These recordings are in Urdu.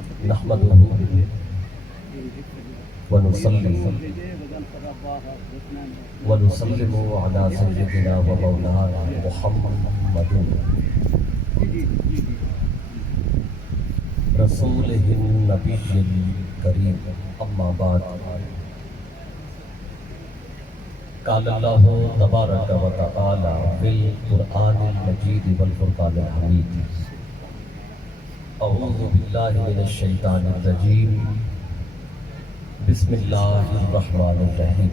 نحمده ونصلي ونسلم على سيدنا ومولانا محمد رسوله النبي الكريم اما بعد قال الله تبارك وتعالى في القرآن المجيد والفرقان الحميد اعوذ بالله من الشيطان الرجيم بسم الله الرحمن الرحيم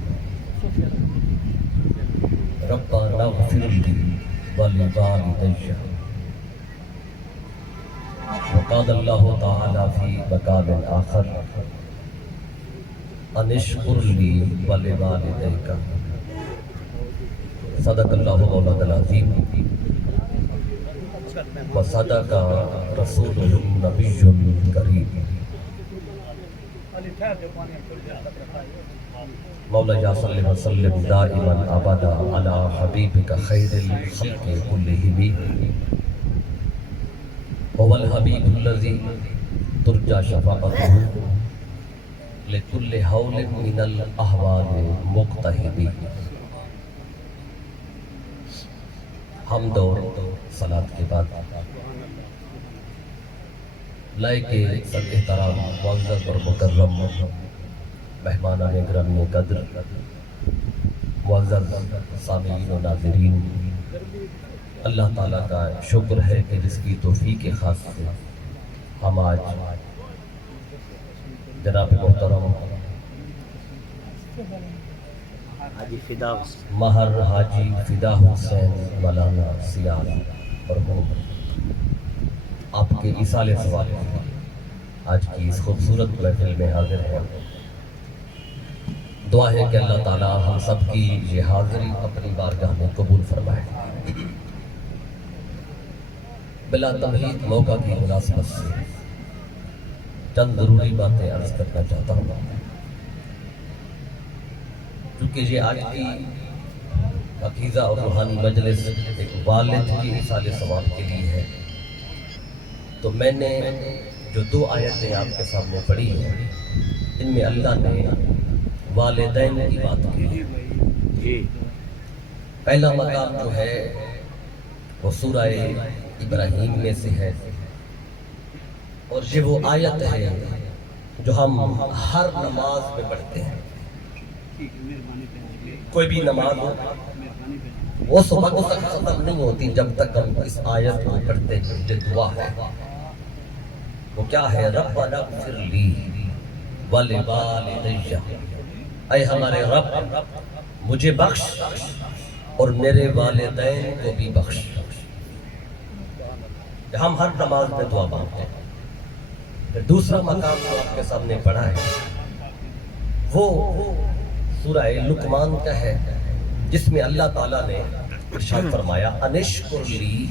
ربنا اغفر لي ولوالدي وقال الله تعالى في مقام آخر ان اشکر لی ولوالدیک صدق اللہ مولانا العظیم وصدق رسول النبی الکریم مولا یا صلی وسلم دائما ابدا علی حبیبک خیر الخلق کلہم هو الحبیب الذی ترجى شفاعته لكل حول من الاحوال مقتحم حمد اور صلاۃ کے بعد لائق سب احترام معزز اور مکرم مہمانان گرامی قدر معزز سامعین و ناظرین، اللہ تعالیٰ کا شکر ہے کہ جس کی توفیق خاص سے ہم آج جناب محترم ماہر حاجی فدا حسین مولانا سیال مرحوم آپ کے ایصال ثواب آج کی اس خوبصورت محفل میں حاضر ہیں۔ دعا ہے کہ اللہ تعالیٰ ہم سب کی یہ حاضری اپنی بارگاہ میں قبول فرمائے۔ بلا تمہید موقع کی مناسبت سے چند ضروری باتیں عرض کرنا چاہتا ہوں، کیونکہ یہ آج کی عقیدہ اور روحانی مجلس ایک والد کی ایصال ثواب کے لیے ہے، تو میں نے جو دو آیتیں آپ کے سامنے پڑھی ہیں ان میں اللہ نے والدین کی بات کی ہے۔ پہلا مقام جو ہے وہ سورہ ابراہیم میں سے ہے، اور یہ وہ آیت ہے جو ہم ہر نماز میں پڑھتے ہیں۔ کوئی بھی نماز ہو وہ صبح کو تک ختم نہیں ہوتی جب تک ہم اس آیت کو پڑھتے ہیں۔ جو دعا ہے وہ کیا ہے؟ ربنا اغفر لی ولوالدی، اے ہمارے رب مجھے بخش اور میرے والدین کو بھی بخش۔ ہم ہر نماز میں دعا مانگتے ہیں۔ دوسرا مقام جو آپ کے سامنے پڑھا ہے وہ سورہ لقمان کا ہے، جس میں اللہ تعالیٰ نے ارشاد فرمایا ان اشکر لی،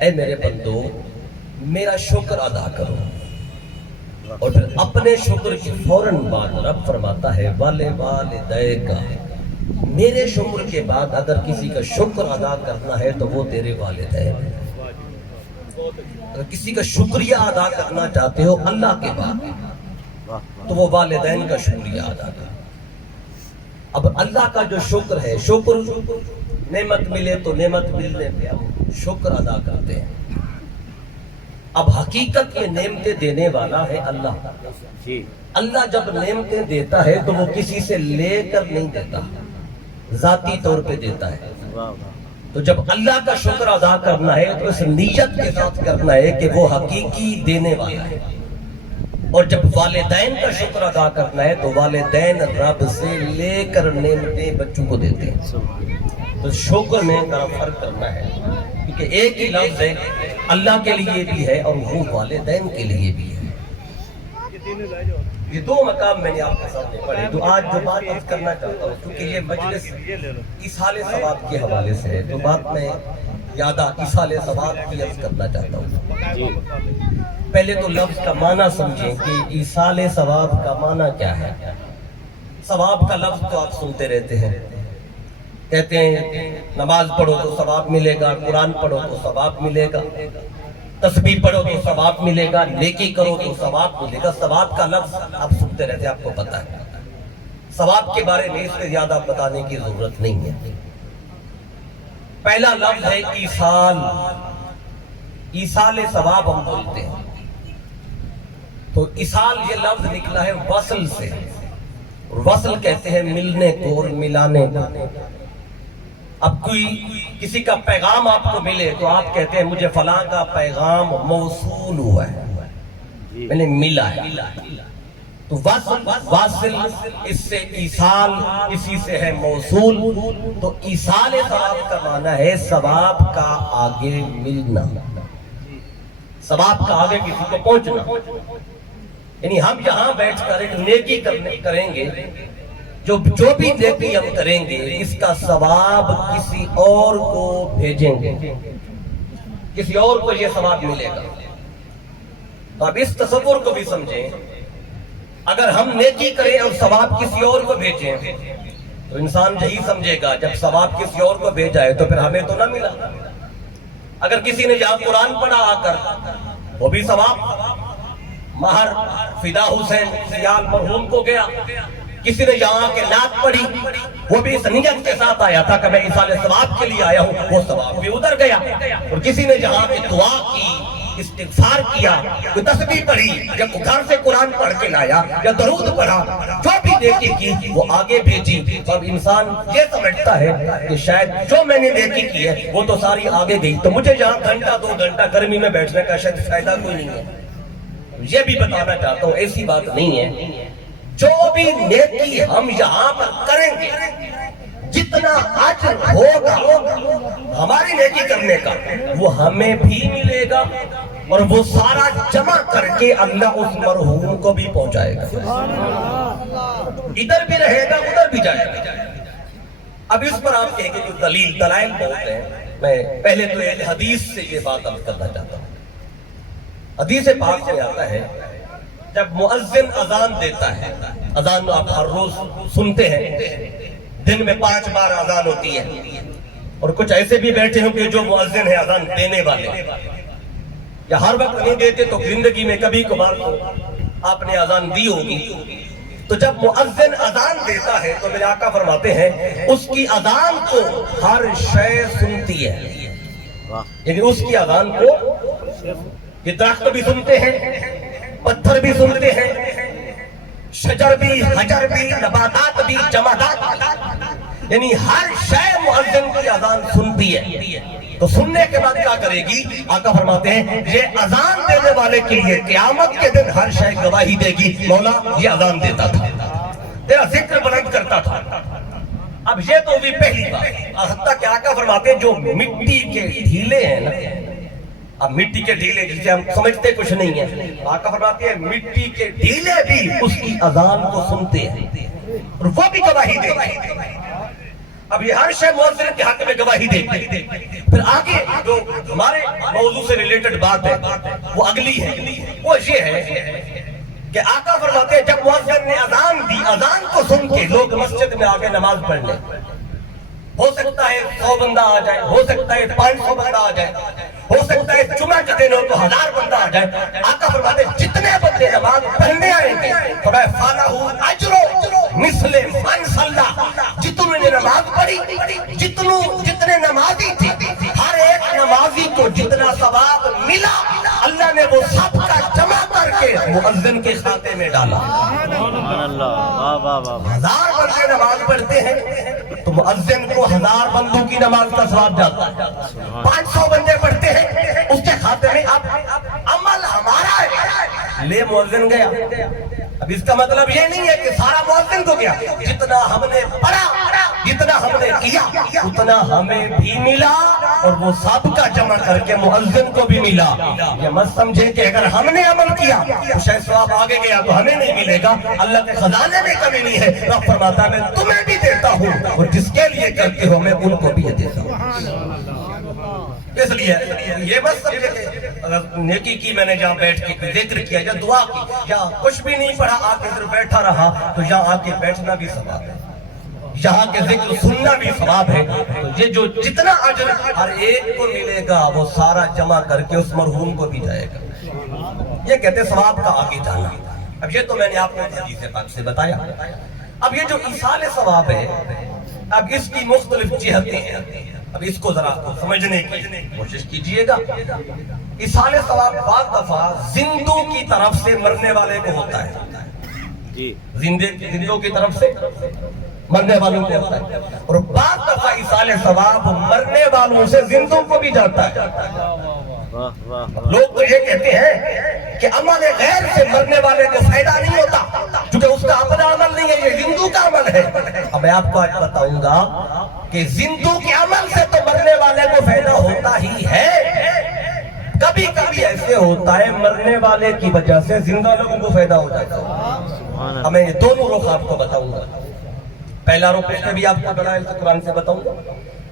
اے میرے بندو میرا شکر ادا کرو، اور پھر اپنے شکر کی فوراً بعد رب فرماتا ہے والدیک، میرے شکر کے بعد اگر کسی کا شکر ادا کرنا ہے تو وہ تیرے والدین ہیں۔ اگر کسی کا شکریہ ادا کرنا چاہتے ہو اللہ کے بعد تو وہ والدین کا شکریہ ادا کرو۔ اب اللہ کا جو شکر ہے، شکر نعمت ملے تو نعمت ملنے پہ ہم شکر ادا کرتے ہیں۔ اب حقیقت میں نعمتیں دینے والا ہے اللہ۔ اللہ جب نعمتیں دیتا ہے تو وہ کسی سے لے کر نہیں دیتا، ذاتی طور پہ دیتا ہے۔ تو جب اللہ کا شکر ادا کرنا ہے تو اس نیت کے ساتھ کرنا ہے کہ وہ حقیقی دینے والا ہے، اور جب والدین کا شکر ادا کرنا ہے تو والدین رب سے لے کر نعمتیں بچوں کو دیتے ہیں۔ تو شکر میں ذرا فرق کرنا ہے، کیونکہ ایک ہی لفظ ہے، اللہ کے لیے بھی ہے اور وہ والدین کے لیے بھی ہے۔ یہ دو مقام میں نے آپ کے سامنے پڑھے، تو آج جو بات عرض کرنا چاہتا ہوں کیونکہ یہ مجلس ایصال ثواب کے حوالے سے ہے، تو بات میں یادہ ایصال ثواب کی عرض کرنا چاہتا ہوں۔ پہلے تو لفظ کا معنی سمجھیں کہ ایصال ثواب کا معنی کیا ہے۔ ثواب کا لفظ تو آپ سنتے رہتے ہیں، کہتے ہیں نماز پڑھو تو ثواب ملے گا، قرآن پڑھو تو ثواب ملے گا، تسبیح پڑھو تو ثواب ملے گا، نیکی کرو تو ثواب ملے گا۔ ثواب کا لفظ آپ سنتے رہتے ہیں، آپ کو پتا ہے ثواب کے بارے میں اس سے زیادہ بتانے کی ضرورت نہیں ہے۔ پہلا لفظ ہے ایصال۔ ایصال ثواب ہم بولتے ہیں، تو ایصال یہ لفظ نکلا ہے وصل سے۔ وصل کہتے ہیں ملنے کو اور ملانے کو۔ اب کوئی کسی کا پیغام آپ کو ملے تو آپ کہتے ہیں مجھے فلاں کا پیغام موصول ہوا ہے، میں نے ملا ہے۔ تو واصل اس سے ایصال، اسی سے ہے موصول۔ تو ایصال ثواب کا معنی ہے ثواب کا آگے ملنا، ثواب کا آگے کسی کو پہنچنا۔ یعنی ہم یہاں بیٹھ کر ایک نیکی کریں گے، جو بھی نیکی ہم کریں گے اس کا ثواب کسی اور کو بھیجیں گے، کسی اور کو یہ ثواب ملے گا۔ تو اب اس تصور کو بھی سمجھیں، اگر ہم نیکی کریں اور ثواب کسی اور کو بھیجیں تو انسان یہی سمجھے گا جب ثواب کسی اور کو بھیجا ہے تو پھر ہمیں تو نہ ملا۔ اگر کسی نے یہاں قرآن پڑھا آ کر وہ بھی ثواب، مہر فدا حسین سیال مرحوم کو گیا۔ کسی نے یہاں کے نعت پڑھی وہ بھی اس نیت کے ساتھ آیا تھا کہ میں ایصال ثواب کے لیے آیا ہوں، وہ ثواب بھی ادھر گیا۔ اور کسی نے یہاں کی دعا کی، استغفار کیا، کوئی تسبیح پڑھی، یا گھر سے قرآن پڑھ کے لایا یا درود پڑھا، جو بھی نیکی کی وہ آگے بھیجی۔ تو اب انسان یہ سمجھتا ہے کہ شاید جو میں نے نیکی کی ہے وہ تو ساری آگے گئی، تو مجھے یہاں گھنٹہ 2 گھنٹہ گرمی میں بیٹھنے کا شاید فائدہ کوئی نہیں ہے۔ یہ بھی بتانا چاہتا ہوں ایسی بات نہیں ہے۔ جو بھی نیکی ہم یہاں پر کریں گے جتنا اجر ہوگا ہماری نیکی کرنے کا وہ ہمیں بھی ملے گا، اور وہ سارا جمع کر کے اللہ اس مرحوم کو بھی پہنچائے گا، ادھر بھی رہے گا ادھر بھی جائے گا۔ اب اس پر آپ کہیں گے جو دلائل بہت ہیں، میں پہلے تو ایک حدیث سے یہ بات عرض کرنا چاہتا ہوں۔ حدیث پاک میں آتا ہے جب مؤذن اذان دیتا ہے، اذان آپ ہر روز سنتے ہیں، دن میں 5 بار اذان ہوتی ہے، اور کچھ ایسے بھی بیٹھے ہوں کہ جو مؤذن ہے اذان دینے والے، یا ہر وقت نہیں دیتے تو زندگی میں کبھی کبھار تو آپ نے اذان دی ہوگی۔ تو جب مؤذن اذان دیتا ہے تو میرے آقا فرماتے ہیں اس کی اذان کو ہر شے سنتی ہے، یعنی اس کی اذان کو یہ درخت بھی سنتے ہیں، پتھر بھی سنتے ہیں، شجر بھی، حجر بھی، نباتات بھی، جمادات بھی، یعنی ہر شے مؤذن کی اذان سنتی ہے۔ تو سننے کے بعد کیا کرے گی؟ آقا فرماتے ہیں یہ اذان دینے والے کے لیے قیامت کے دن ہر شے گواہی دے گی، مولا یہ اذان دیتا تھا، تیرا ذکر بلند کرتا تھا۔ اب یہ تو بھی پہلی بات، حتیٰ کہ آقا فرماتے ہیں جو مٹی کے ڈھیلے ہیں نا، اب مٹی کے ڈھیلے جسے ہم سمجھتے کچھ نہیں ہے، آقا فرماتے ہیں مٹی کے ڈھیلے بھی اس کی اذان کو سنتے ہیں اور وہ بھی گواہی دے۔ اب یہ ہر شے مؤذن کے حق میں گواہی دے۔ پھر آگے جو ہمارے موضوع سے ریلیٹڈ بات ہے وہ اگلی ہے، وہ یہ ہے کہ آقا فرماتے ہیں جب مؤذن نے اذان دی، اذان کو سن کے لوگ مسجد میں آگے نماز پڑھ لیں، ہو سکتا ہے 100 بندہ آ جائے، ہو سکتا ہے 500 بندہ آ جائے، ہو سکتا ہے جمعہ کے دن ہو تو 1000 بندہ آ جائے۔ آقا فرماتے ہیں جتنے بندے نماز پڑھنے آئیں گے فرمایا فَلَهُ أَجْرُ مِثْلِ مَنْ صَلَّى، جتنوں نے نماز پڑھی، جتنے نمازی تھے، ہر ایک نمازی کو جتنا ثواب ملا اللہ نے وہ سب کا جمع کر کے مؤذن کے کھاتے میں ڈالا۔ سبحان اللہ، واہ واہ واہ۔ 1000 بندے نماز پڑھتے ہیں تو مؤذن کو 1000 بندوں کی نماز کا ثواب جاتا ہے۔ 500 بندے پڑھتے ہیں اس کے کھاتے میں اب عمل ہمارا ہے، لے مؤذن گیا۔ اب اس کا مطلب یہ نہیں ہے کہ سارا مؤذن کو گیا، جتنا ہم نے پڑھا، جتنا ہم نے کیا اتنا ہمیں بھی ملا، اور وہ سب کا جمع کر کے مؤذن کو بھی ملا۔ یہ مت سمجھے کہ اگر ہم نے عمل کیا تو شاید ثواب آگے گیا تو ہمیں نہیں ملے گا، اللہ کے خزانے میں کمی نہیں ہے۔ رب فرماتا ہے میں تمہیں بھی دیتا ہوں اور جس کے لیے کرتے ہو میں ان کو بھی دیتا ہوں۔ اس لیے یہ مت سمجھے کہ اگر نیکی کی میں نے جہاں بیٹھ کے ذکر کیا یا دعا کی یا کچھ بھی نہیں پڑھا آ کے صرف بیٹھا رہا تو یہاں آ کے بیٹھنا بھی ثواب ہے، یہاں کے ذکر سننا بھی ثواب ہے۔ تو یہ جو جتنا اجر ہر ایک کو ملے گا وہ سارا جمع کر کے اس مرحوم کو بھی جائے گا. یہ کہتے ہیں ثواب کا آگے جانا. اب یہ تو میں نے آپ کو حدیث پاک سے بتایا. اب یہ جو ایصال ثواب ہے، اب اس کی مختلف جہتیں ہیں. اب اس کو ذرا سمجھنے کی کوشش کیجئے گا. ایصال ثواب بعض دفعہ زندوں کی طرف سے مرنے والے کو ہوتا ہے. زندوں کی طرف سے مرنے والوں کو ہوتا ہے، اور بعض دفعہ ایصال ثواب مرنے والوں سے زندوں کو بھی جاتا ہے. لوگ تو یہ کہتے ہیں کہ عمل غیر سے مرنے والے کو فائدہ نہیں ہوتا کیونکہ اس کا اپنا عمل نہیں ہے، یہ زندوں کا عمل ہے. اب میں آپ کو آج بتاؤں گا کہ زندوں کے عمل سے تو مرنے والے کو فائدہ ہوتا ہی ہے. کبھی کبھی ایسے ہوتا ہے مرنے والے کی وجہ سے زندہ لوگوں کو فائدہ ہو جاتا ہے. اب میں یہ دونوں رخ آپ کو بتاؤں گا. پہلا رخ اس میں بھی آپ کو دلائل سے قرآن سے بتاؤں گا.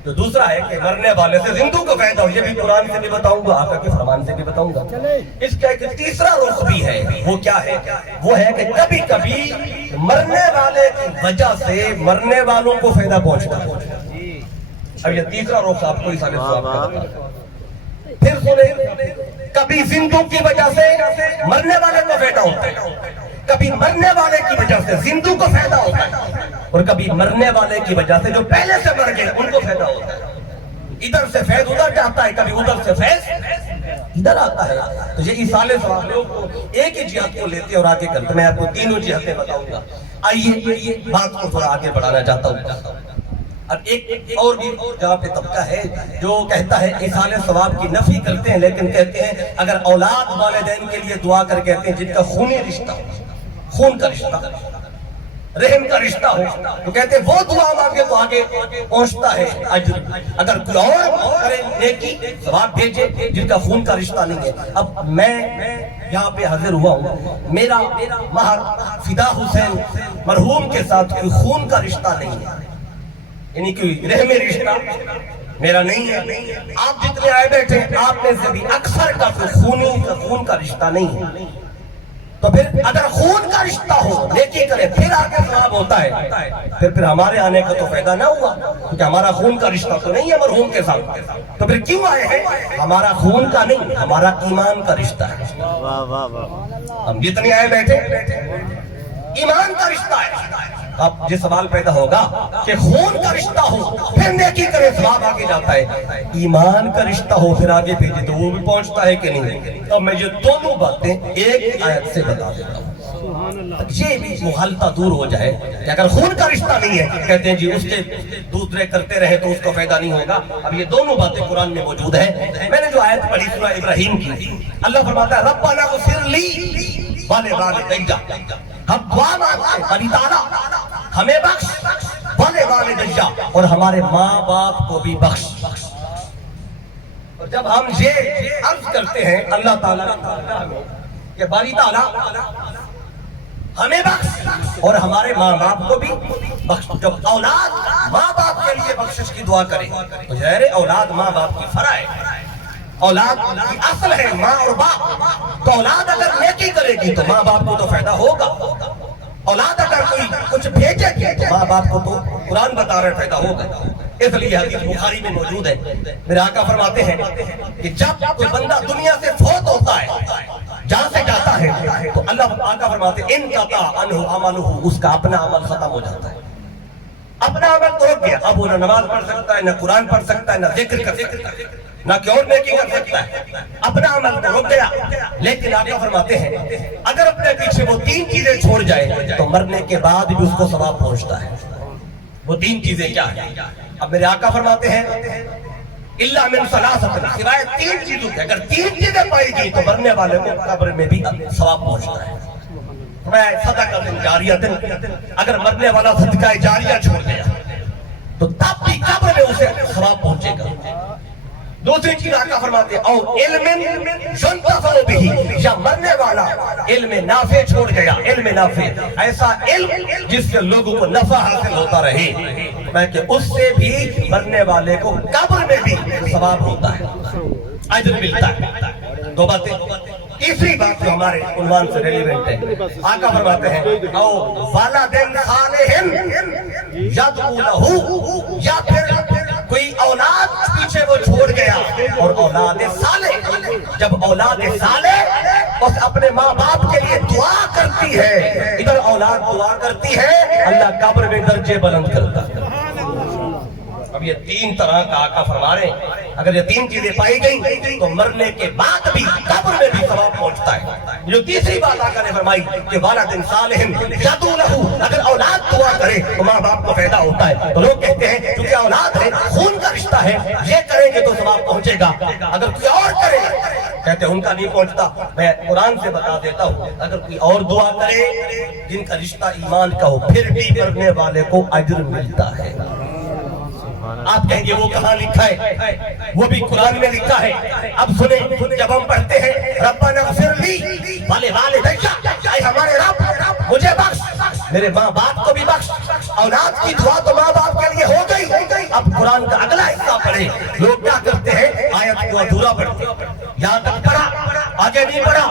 تو دوسرا ہے کہ مرنے والے سے زندوں کو فائدہ ہو، یہ بھی قرآن سے بھی بتاؤں گا، آقا کے فرمان سے بھی بتاؤں گا. اس کا ایک تیسرا رخ بھی ہے. وہ کیا ہے؟ وہ ہے کہ کبھی کبھی مرنے والے کی وجہ سے مرنے والوں کو فائدہ پہنچتا ہے. اب یہ تیسرا رخ آپ کو ایصال ثواب کا بتاؤں گا. پھر سنیں، کبھی زندوں کی وجہ سے مرنے والے کو فائدہ ہوتا ہے، کبھی مرنے والے کی وجہ سے زندوں کو فائدہ ہوتا ہے، اور کبھی مرنے والے کی وجہ سے جو پہلے سے مر گئے ان کو فائدہ ہوتا ہے. ادھر سے فیض ادھر جاتا ہے، کبھی ادھر سے فیض ادھر آتا ہے. تو یہ ایصال ثواب لوگ ایک ہی جہت کو لیتے اور آگے کرتے. میں آپ کو تینوں جہتیں بتاؤں گا. آئیے بات کو تھوڑا آگے بڑھانا چاہتا ہوں. اب ایک اور بھی جہاں پہ طبقہ ہے جو کہتا ہے ایصال ثواب کی نفی کرتے ہیں، لیکن کہتے ہیں اگر اولاد والدین کے لیے دعا کر کہتے ہیں جن کا خونی رشتہ ہو، خون کا رشتہ، رحم کا رشتہ ہو، تو کہتے ہیں وہ دعا مانگے تو آگے پہنچتا ہے اجر. اگر کوئی اور کرے نیکی ثواب بھیجے جن کا خون کا رشتہ نہیں ہے. اب میں یہاں پہ حاضر ہوا ہوں، میرا مہر فدا حسین مرحوم کے ساتھ کوئی خون کا رشتہ نہیں ہے، یعنی کوئی رحم رشتہ میرا نہیں ہے. آپ جتنے آئے بیٹھے آپ میں سے بھی اکثر کا کوئی خون کا رشتہ نہیں ہے. تو پھر اگر خون کا رشتہ ہو نیکی کرے پھر آگے ثواب ہوتا ہے، پھر ہمارے آنے کا تو فائدہ نہ ہوا کیونکہ ہمارا خون کا رشتہ تو نہیں ہے مرحوم کے ساتھ. تو پھر کیوں آئے ہیں؟ ہمارا خون کا نہیں، ہمارا ایمان کا رشتہ ہے. ہم جتنے آئے بیٹھے ایمان کا رشتہ ہے. اب یہ سوال پیدا ہوگا کہ خون کا رشتہ ہو پھر نیکی کرے ثواب آگے جاتا ہے، ایمان کا رشتہ ہو پھر آگے بھیجے تو وہ بھی پہنچتا ہے کہ نہیں؟ اب میں یہ دونوں باتیں ایک آیت سے بتا دیتا ہوں، یہ بھی محالتا دور ہو جائے کہ اگر خون کا رشتہ نہیں ہے کہتے ہیں جی اس کے دوسرے کرتے رہے تو اس کو فائدہ نہیں ہوگا. اب یہ دونوں باتیں قرآن میں موجود ہیں. میں نے جو آیت پڑھی سورہ ابراہیم کی، اللہ فرماتا ہے ربنا اغفر لی ولوالدیّ، ہم دعا مانگتے ہیں باری تعالیٰ ہمیں بخش، ولوالدیّ اور ہمارے ماں باپ کو بھی بخش. اور جب ہم یہ عرض کرتے ہیں اللہ تعالیٰ کہ باری تعالیٰ ہمیں بخش اور ہمارے ماں باپ کو بھی بخش، جب اولاد ماں باپ کے لیے بخشش کی دعا کرے تو ظاہر ہے اولاد ماں باپ کی فرع ہے، اولاد کی اصل ہے ماں اور باپ. تو اولاد اگر نیکی کرے گی تو ماں باپ کو تو فائدہ ہوگا، اولاد اگر کوئی کچھ بھیجے گی تو ماں باپ کو تو قرآن بتا رہے فائدہ ہوگا. اس لیے حدیث بخاری میں موجود ہے، میرے آقا فرماتے ہیں کہ جب کوئی بندہ دنیا سے فوت ہوتا ہے، جہاں سے جاتا ہے، تو اللہ آقا فرماتے ہیں انقطع عنہ عملہ، اس کا اپنا عمل ختم ہو جاتا ہے. اپنا عمل تو رک گیا، اب وہ نہ نماز پڑھ سکتا ہے، نہ قرآن پڑھ سکتا ہے، نہ ذکر کر سکتا ہے، نہ کہ اور نیکی کر سکتا ہے، اپنا عمل تو رک گیا. لیکن آقا فرماتے ہیں اگر اپنے پیچھے وہ 3 چیزیں چھوڑ جائے تو مرنے کے بعد بھی اس کو ثواب پہنچتا ہے. وہ 3 چیزیں کیا ہیں؟ اب میرے آقا فرماتے ہیں الا من ثلاثۃ، سوائے 3 چیزوں کے. اگر 3 چیزیں پائی گئی تو مرنے والے کو قبر میں بھی ثواب پہنچتا ہے. صدقہ جاریہ، اگر مرنے والا صدقہ جاریہ چھوڑ گیا تو تب بھی قبر میں اسے ثواب پہنچے گا. دوسری چیز آقا فرماتے ہیں اور علم ينتفع به، یا مرنے والا علم نافع چھوڑ گیا، علم نافع، ایسا علم جس سے لوگوں کو نفع حاصل ہوتا رہے، میں کہ اس سے بھی مرنے والے کو قبر میں بھی ثواب ہوتا ہے، اجر ملتا ہے. 2 باتیں. تیسری بات جو ہمارے عنوان سے ریلیونٹ ہے، آقا فرماتے ہیں او ولد صالح یدعو لہ، یا پھر کوئی وہ چھوڑ گیا. اور اولاد صالح, جب اولاد صالح اس اپنے ماں باپ کے لیے دعا کرتی ہے, ادھر اولاد دعا کرتی ہے, اللہ قبر میں درجے بلند کرتا ہے. اب یہ تین طرح کا آقا فرما رہے ہیں, اگر یہ تین چیزیں پائی گئی تو مرنے کے بعد بھی قبر میں بھی ثواب پہنچتا ہے. جو تیسری بات آقا نے فرمائی کہ والد صالح یدعو لہ, اگر اولاد دعا کرے تو ماں باپ کو فائدہ ہوتا ہے. تو لوگ کہتے ہیں کیونکہ اولاد ہے, خون کا رشتہ ہے, یہ کریں گے تو ثواب پہنچے گا, اگر کوئی اور کرے کہتے ہیں ان کا نہیں پہنچتا. میں قرآن سے بتا دیتا ہوں, اگر کوئی اور دعا کرے جن کا رشتہ ایمان کا ہو پھر بھی کرنے والے کو اجر ملتا ہے. آپ کہیں گے وہ کہاں لکھا ہے؟ وہ بھی قرآن میں لکھا ہے. اب سنیں, جب ہم پڑھتے ہیں ربنا اغفر لی ولوالدی, اے ہمارے رب مجھے بخش, میرے ماں باپ کو بھی بخش. اولاد کی دعا تو ماں باپ کے لیے ہو گئی. اب قرآن کا اگلا حصہ پڑھیں. لوگ کیا کرتے ہیں, آیت کو ادھورا پڑھتے ہیں, یہاں تک پڑھا آگے نہیں پڑھا,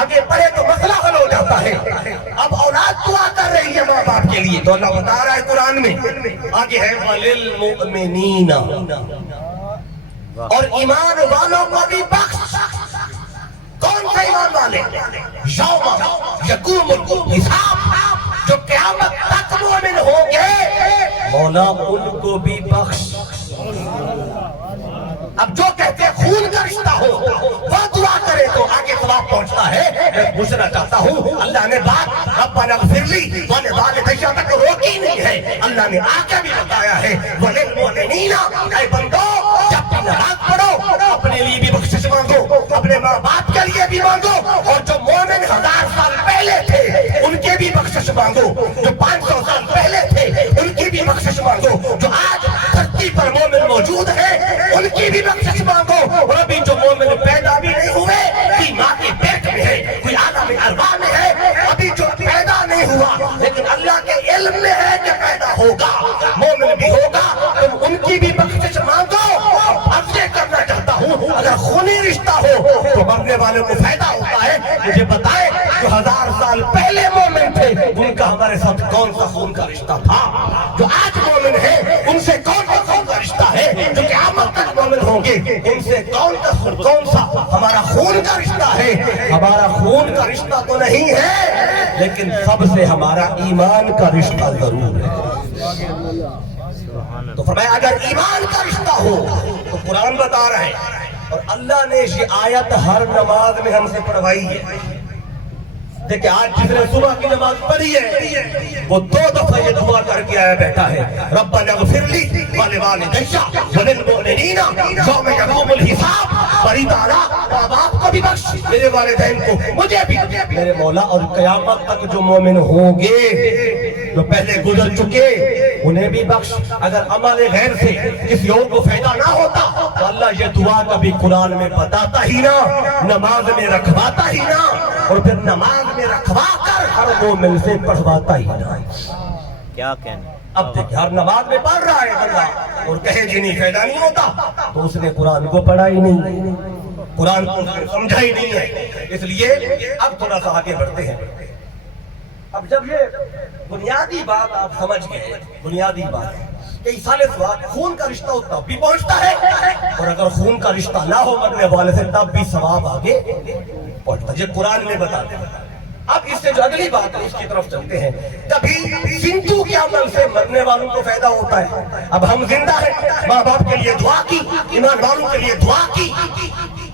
آگے پڑھے تو مسئلہ حل ہو جاتا ہے. اب اولاد دعا کر رہی ہے ماں باپ کے لیے, تو اللہ بتا رہا ہے قرآن میں آگے ہے وَلِلْمُؤْمِنِينَ, اور ایمان والوں کو بھی بخش. کون سے ایمان والے؟ یوم یقوم الحساب, جو قیامت تک مومن ہوں گے مولا ان کو بھی بخش. اب جو کہتے ہیں خون کا رشتہ ہو وہ دعا کرے تو آگے ثواب پہنچتا ہے. میں پوچھنا چاہتا ہوں, اللہ نے بات ربنا اغفر لی ولوالدی تک روکی نہیں ہے, اللہ نے آگے بھی بتایا ہے وللمؤمنین, اے بندو جب بھی نماز پڑھو اپنے لیے بھی بخشش مانگو, اپنے ماں باپ کے لیے بھی مانگو, اور جو مومن 1000 سال پہلے تھے ان کے بھی بخشش مانگو, جو 500 سال پہلے تھے ان کی بھی بخشش مانگو, جو آج دھرتی پر مومن موجود ہے ان کی بھی بخشش مانگو, اور ابھی جو مومن پیدا بھی نہیں ہوئے, کوئی ماں کے پیٹ میں ہے, کوئی عالم ارواح میں ہے, ابھی جو پیدا نہیں ہوا لیکن اللہ کے علم میں ہے کہ پیدا ہوگا, مومن بھی ہوگا, تم ان کی بھی بخشش مانگو. اب یہ کرنا چاہتا ہوں, اگر خونی رشتہ ہو تو مرنے والے کو فائدہ ہوتا ہے. مجھے بتائے جو 1000 سال پہلے مومن تھے ان کا ہمارے ساتھ کون سا خون کا رشتہ تھا؟ جو آج مومن ہے ان سے کون سا خون کا رشتہ ہے؟ جو قیامت تک مومن ہوں گے ان سے کون سا ہمارا خون کا رشتہ ہے؟ ہمارا خون کا رشتہ تو نہیں ہے, لیکن سب سے ہمارا ایمان کا رشتہ ضرور ہے. تو فرمایا اگر ایمان کا رشتہ ہو تو قرآن بتا رہا ہے, اور اللہ نے یہ آیت ہر نماز میں ہم سے پڑھوائی ہے. دیکھیں آج جس نے صبح کی نماز پڑھی ہے وہ 2 دفعہ یہ دعا کر کے آیا بیٹھا ہے, ربنا اغفر لی ولوالدی وللمؤمنین یوم یقوم الحساب. بڑی تعالیٰ ماں باپ کو بھی بخش, میرے والدین کو, مجھے بھی, میرے مولا, اور قیامت تک جو مومن ہوں گے جو پہلے گزر چکے انہیں بھی بخش. اگر عمل غیر سے کسی اور کو فائدہ نہ ہوتا تو اللہ یہ دعا کبھی قرآن میں بتاتا ہی نہ, نماز میں رکھواتا ہی نہ, اور پھر نماز میں رکھوا کر ہر مومن سے پڑھواتا ہی نہ. کیا کہنا. اب دیکھ ہر نماز میں پڑھ رہا ہے بندہ اور کہے جی نہیں فائدہ نہیں ہوتا, تو اس نے قرآن کو پڑھا ہی نہیں, قرآن کو سمجھا ہی نہیں ہے. اس لیے اب تھوڑا سا آگے بڑھتے ہیں. اب جب یہ بنیادی بات آپ سمجھ گئے, بنیادی بات ہے کہ ایصال ثواب خون کا رشتہ ہو تب بھی پہنچتا ہے, اور اگر خون کا رشتہ نہ ہو مرنے والے سے تب بھی ثواب آگے پہنچتا ہے. یہ قرآن میں بتا دیں. اب اس سے جو اگلی بات ہے اس کی طرف چلتے ہیں. کبھی زندوں کے عمل سے مرنے والوں کو فائدہ ہوتا ہے. اب ہم زندہ ہیں, ماں باپ کے لیے دعا کی, ایمان والوں کے لیے دعا کی,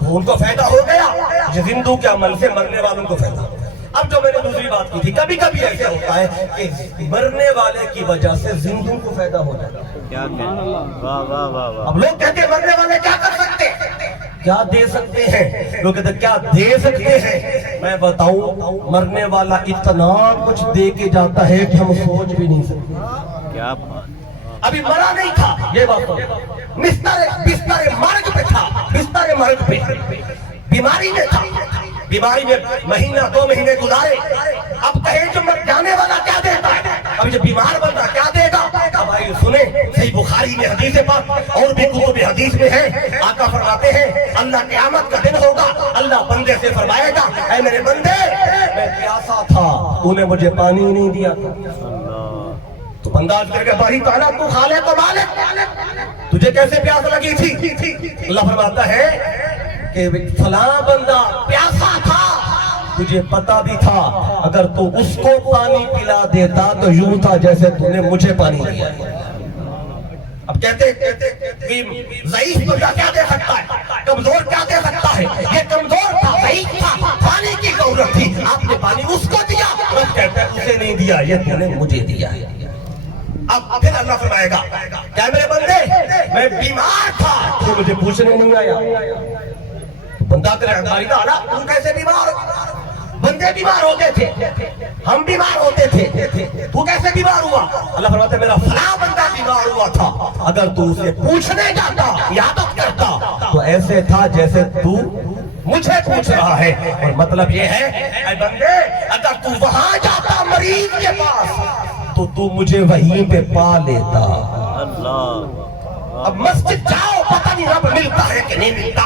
ان کو فائدہ ہو گیا. یہ زندوں کے عمل سے مرنے والوں کو فائدہ ہوتا ہے. اب جو میں نے دوسری بات کی تھی, کبھی کبھی ایسا ہوتا ہے کہ مرنے والے کی وجہ سے زندوں کو فائدہ ہو جاتا ہے. کیا کہنا. واہ واہ واہ واہ. اب لوگ کہتے ہیں مرنے والے کیا کر سکتے ہیں, کیا دے سکتے ہیں؟ لوگ کہتے ہیں کیا دے سکتے ہیں. میں بتاؤں, مرنے والا اتنا کچھ دے کے جاتا ہے کہ ہم سوچ بھی نہیں سکتے. کیا ابھی مرا نہیں تھا, یہ بات بستر مرگ پہ تھا, بستر مرگ پہ, بیماری میں تھا, بیماری میں مہینہ 2 مہینے گزارے. اب کہیں جو مر جانے والا کیا دیتا ہے, اب یہ بیمار بندہ کیا دے گا؟ اب آئیے سنیں, صحیح بخاری میں حدیث پاک اور بھی کتب حدیث میں ہے, آقا فرماتے ہیں اللہ قیامت کا دن ہوگا, اللہ بندے سے فرمائے گا اے میرے بندے میں پیاسا تھا, تو نے مجھے پانی نہیں دیا تھا. تو بندہ کر کے باری تعالیٰ تو خالق و مالک, تجھے کیسے پیاس لگی تھی؟ اللہ فرماتا ہے کہ فلاں بندہ پیاسا تھا، تجھے پتا بھی تھا، اگر تو اس کو پانی پلا دیتا تو یوں تھا جیسے تو نے مجھے پانی دیا۔ اب کہتے ضعیف بندہ کیا دے سکتا ہے، کمزور کیا دے سکتا ہے؟ یہ کمزور تھا، ضعیف تھا، پانی کی ضرورت تھی، آپ نے پانی اس کو دیا۔ رب کہتا ہے اسے نہیں دیا، یہ تو نے مجھے دیا۔ اب پھر اللہ فرمائے گا کیا میرے بندے میں بیمار تھا تو مجھے پوچھنے نہیں آیا؟ بندہ کرے ہماری تو آنا تم کیسے بیمار ہو؟ بندے بیمار ہوتے تھے، ہم بیمار ہوتے تھے، تو کیسے بیمار ہوا؟ اللہ فرماتا ہے میرا فلاں بندہ بیمار ہوا تھا، اگر تو اسے پوچھنے جاتا، عیادت کرتا تو ایسے تھا جیسے تو مجھے پوچھ رہا ہے۔ اور مطلب یہ ہے اے بندے اگر تو وہاں جاتا مریض کے پاس تو تو مجھے وہیں پہ پا لیتا۔ اللہ اب مسجد جاؤ پتہ نہیں رب ملتا ہے کہ نہیں ملتا،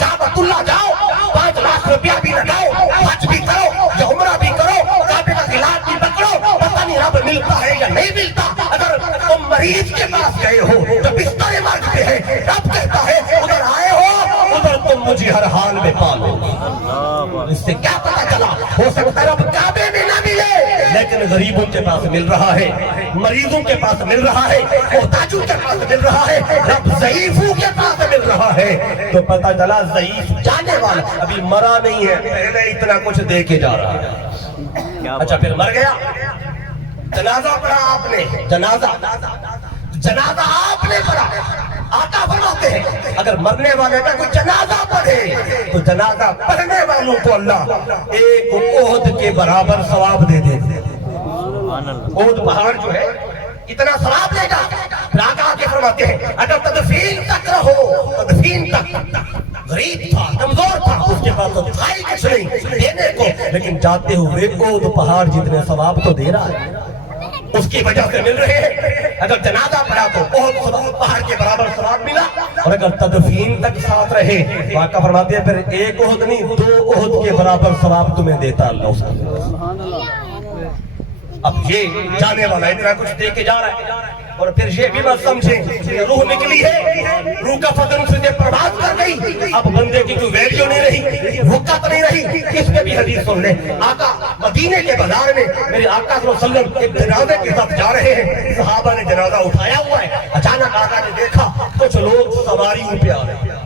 کعبۃ اللہ جاؤ 5 لاکھ روپیہ بھی لگاؤ، حج بھی کرو یا عمرہ بھی کرو، کعبے کا غلاف بھی پکڑو، پتہ نہیں رب ملتا ہے یا نہیں ملتا۔ اگر تم مریض کے پاس گئے ہو جو بستر مرض پہ ہے، رب کہتا ہے ادھر آئے ہو ادھر تم مجھے ہر حال میں پا لو گے۔ اس سے کیا پتہ چلا؟ ہو سکتا ہے رب کعبے میں نہ ملے لیکن غریبوں کے پاس مل رہا ہے، مریضوں کے پاس مل رہا ہے، محتاجوں کے پاس مل رہا ہے، رب ضعیفوں کے پاس مل رہا ہے۔ تو پتہ چلا ضعیف جانے والا ابھی مرا نہیں ہے، پہلے اتنا کچھ دے کے جا رہا ہے۔ اچھا پھر مر گیا، جنازہ پڑھا آپ نے، جنازہ آپ نے پڑھا۔ آقا فرماتے ہیں اگر مرنے والے کا کوئی جنازہ پڑھے تو جنازہ پڑھنے والوں کو اللہ ایک احد کے برابر ثواب دے دے۔ احد پہاڑ جو ہے اتنا ثواب لے گا۔ پھر آقا آگے فرماتے ہیں اگر تدفین تک رہو، تدفین تک، غریب تھا، کمزور تھا، اس کے پاس تو تھا ہی کچھ نہیں دینے کو، لیکن جاتے ہوئے احد پہاڑ جتنے ثواب تو دے رہا ہے، اس کی وجہ سے مل رہے ہیں۔ اگر جنازہ پڑھا تو احد پہاڑ کے برابر ثواب ملا، اور اگر تدفین تک ساتھ رہے تو آقا فرماتے ہیں پھر ایک احد نہیں 2 احد کے برابر ثواب تمہیں دیتا اللہ۔ اب یہ جانے والا اتنا کچھ دے کے جا رہا ہے، اور پھر یہ بھی مت سمجھیں کہ روح نکلی ہے، روح کا بدن سے پرواز کر گئی، اب بندے کی کوئی ویلیو نہیں رہی، وقت نہیں رہی۔ اس میں بھی حدیث سن لیں، آقا مدینے کے بازار میں میرے آقا صلی اللہ علیہ وسلم ایک جنازے کے ساتھ جا رہے ہیں، صحابہ نے جنازہ اٹھایا ہوا ہے، اچانک آقا نے دیکھا کچھ لوگ سواریوں پہ آ رہے ہیں،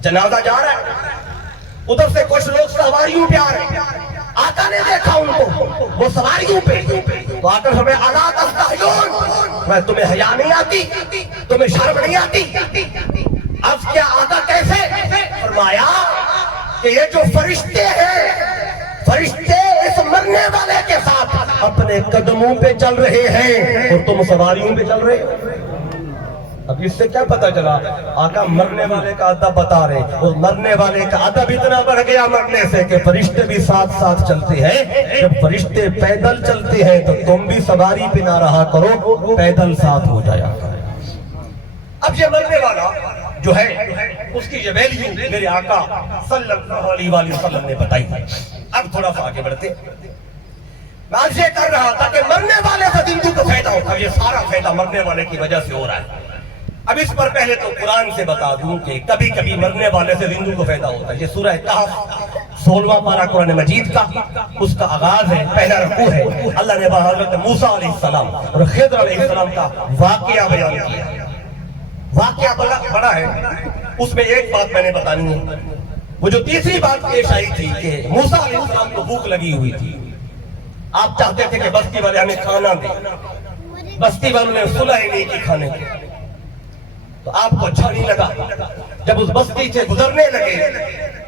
جنازہ جا رہا ہے، ادھر سے کچھ لوگ سواریوں پہ آ رہے ہیں، آقا نے دیکھا ان کو وہ سواریوں پہ، تو آقا ہمیں الا تستحیون، میں تمہیں حیا نہیں آتی، تمہیں شرم نہیں آتی؟ اب کیا آقا کیسے؟ فرمایا کہ یہ جو فرشتے ہیں، فرشتے اس مرنے والے کے ساتھ اپنے قدموں پہ چل رہے ہیں اور تم سواریوں پہ چل رہے ہو۔ اب اس سے کیا پتا چلا؟ آقا مرنے والے کا ادب بتا رہے، اور مرنے والے کا ادب اتنا بڑھ گیا مرنے سے کہ فرشتے بھی ساتھ ساتھ چلتے ہیں۔ جب فرشتے پیدل چلتے ہیں تو تم بھی سواری پہ نہ رہا کرو، پیدل ساتھ ہو جایا کرو۔ اب یہ مرنے والا جو ہے اس کی یہ ویلیو میرے آقا صلی اللہ علیہ وآلہ وسلم نے بتائی۔ اب تھوڑا سا آگے بڑھتے، میں آج یہ کر رہا تھا کہ مرنے والے سے زندوں کو فائدہ ہوتا ہے، یہ سارا فائدہ مرنے والے کی وجہ سے ہو رہا ہے۔ اب اس پر پہلے تو قرآن سے بتا دوں کہ کبھی کبھی مرنے والے سے زندوں کو فائدہ ہوتا ہے۔ یہ سورہ کہف 16واں پارہ قرآن مجید کا، اس کا آغاز ہے، پہلا رکوع ہے۔ اللہ نے حضرت موسیٰ علیہ السلام اور خضر علیہ السلام کا واقعہ بیان کیا۔ واقعہ بڑا ہے، اس میں ایک بات میں نے بتانی ہے۔ وہ جو تیسری بات پیش آئی تھی کہ موسیٰ علیہ السلام کو بھوک لگی ہوئی تھی، آپ چاہتے تھے کہ بستی والے ہمیں کھانا دیں، بستی والوں نے صلح ہی نہیں کی کھانے کی، تو آپ کو اچھا نہیں لگا۔ جب اس بستی سے گزرنے لگے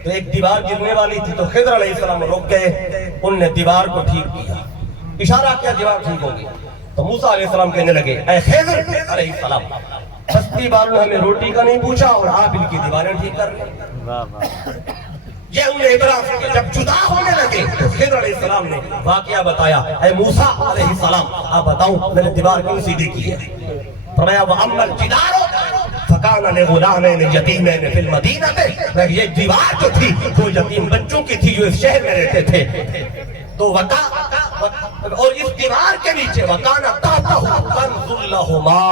تو ایک دیوار گرنے والی تھی، تو خضر علیہ السلام رک گئے، ان نے دیوار کو ٹھیک کیا، اشارہ کیا دیوار ٹھیک ہوگی۔ تو موسیٰ علیہ السلام کہنے لگے اے خضر علیہ السلام، بستی والوں نے ہمیں روٹی کا نہیں پوچھا اور آپ ان کی دیواریں ٹھیک کر رہے ہیں۔ یہ انہیں اعتراض کیا۔ جب جدا ہونے لگے تو خضر علیہ السلام نے واقعہ بتایا، اے موسیٰ علیہ السلام آپ بتاؤ میں نے دیوار کیوں سیدھی کی ہے؟ فرمایا وَأَمَّا الْجِدَارُ فَكَانَ لِغُلَامَيْنِ يَتِيمَيْنِ فِي الْمَدِينَةِ، یہ دیوار جو تھی وہ یتیم بچوں کی تھی جو اس شہر میں رہتے تھے، تو اور اس دیوار کے نیچے وَكَانَ تَحْتَهُ كَنْزٌ لَهُمَا،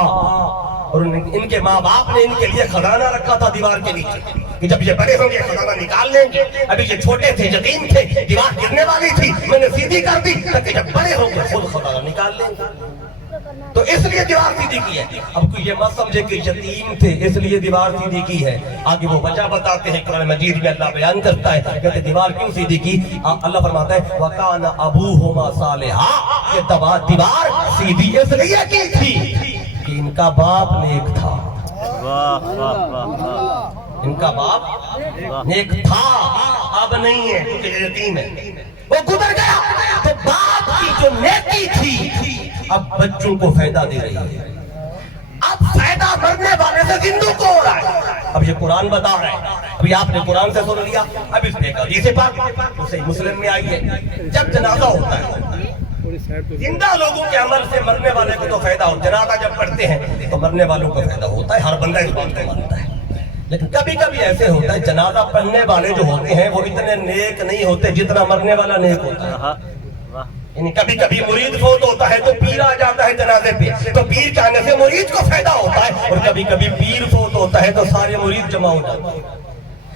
اور ان کے ماں باپ نے ان کے لیے خزانہ رکھا تھا دیوار کے نیچے کہ جب یہ بڑے ہوں گے خزانہ نکال لیں گے. ابھی یہ چھوٹے تھے، یتیم تھے، دیوار گرنے والی تھی، میں نے سیدھی کر دی تاکہ جب بڑے ہوں گے خود خزانہ نکال لیں گے. تو اس لیے دیوار سیدھی کی ہے. اب کوئی یہ مت سمجھے کہ یتیم تھے اس لیے دیوار سیدھی کی ہے. آگے وہ وجہ بتاتے ہیں، قرآن مجید میں اللہ بیان کرتا ہے، کہتے دیوار کیوں سیدھی کی. اللہ فرماتا ہے وَكَانَ أَبُوهُمَا صَالِحًا، کہ دیوار سیدھی اس لیے کی تھی کہ ان کا باپ نیک تھا. واہ واہ واہ واہ. ان کا باپ نیک تھا، اب نہیں ہے کیونکہ یتیم ہے، وہ گزر گیا. تو باپ کی جو نیکی تھی اب بچوں کو فائدہ دے رہی ہے. اب فائدہ مرنے والے سے زندوں کو ہو رہا ہے. اب یہ قرآن بتا رہا ہے. ابھی آپ نے قرآن سے سن لیا، اب اس میں ایک حدیث پاک اسے مسلم میں آئی ہے. جب جنازہ ہوتا ہے زندہ لوگوں کے عمل سے مرنے والے کو تو فائدہ ہو. جنازہ جب پڑھتے ہیں تو مرنے والوں کو فائدہ ہوتا ہے، ہر بندہ اس بات کو مانتا ہے. لیکن کبھی کبھی ایسے ہوتا ہے جنازہ پڑھنے والے جو ہوتے ہیں وہ اتنے نیک نہیں ہوتے جتنا مرنے والا نیک ہوتا ہے. یعنی کبھی کبھی مرید فوت ہوتا ہے تو پیر آ جاتا ہے جنازے پہ، تو پیر کے آنے سے مرید کو فائدہ ہوتا ہے. اور کبھی کبھی پیر فوت ہوتا ہے تو سارے مرید جمع ہو جاتے ہیں.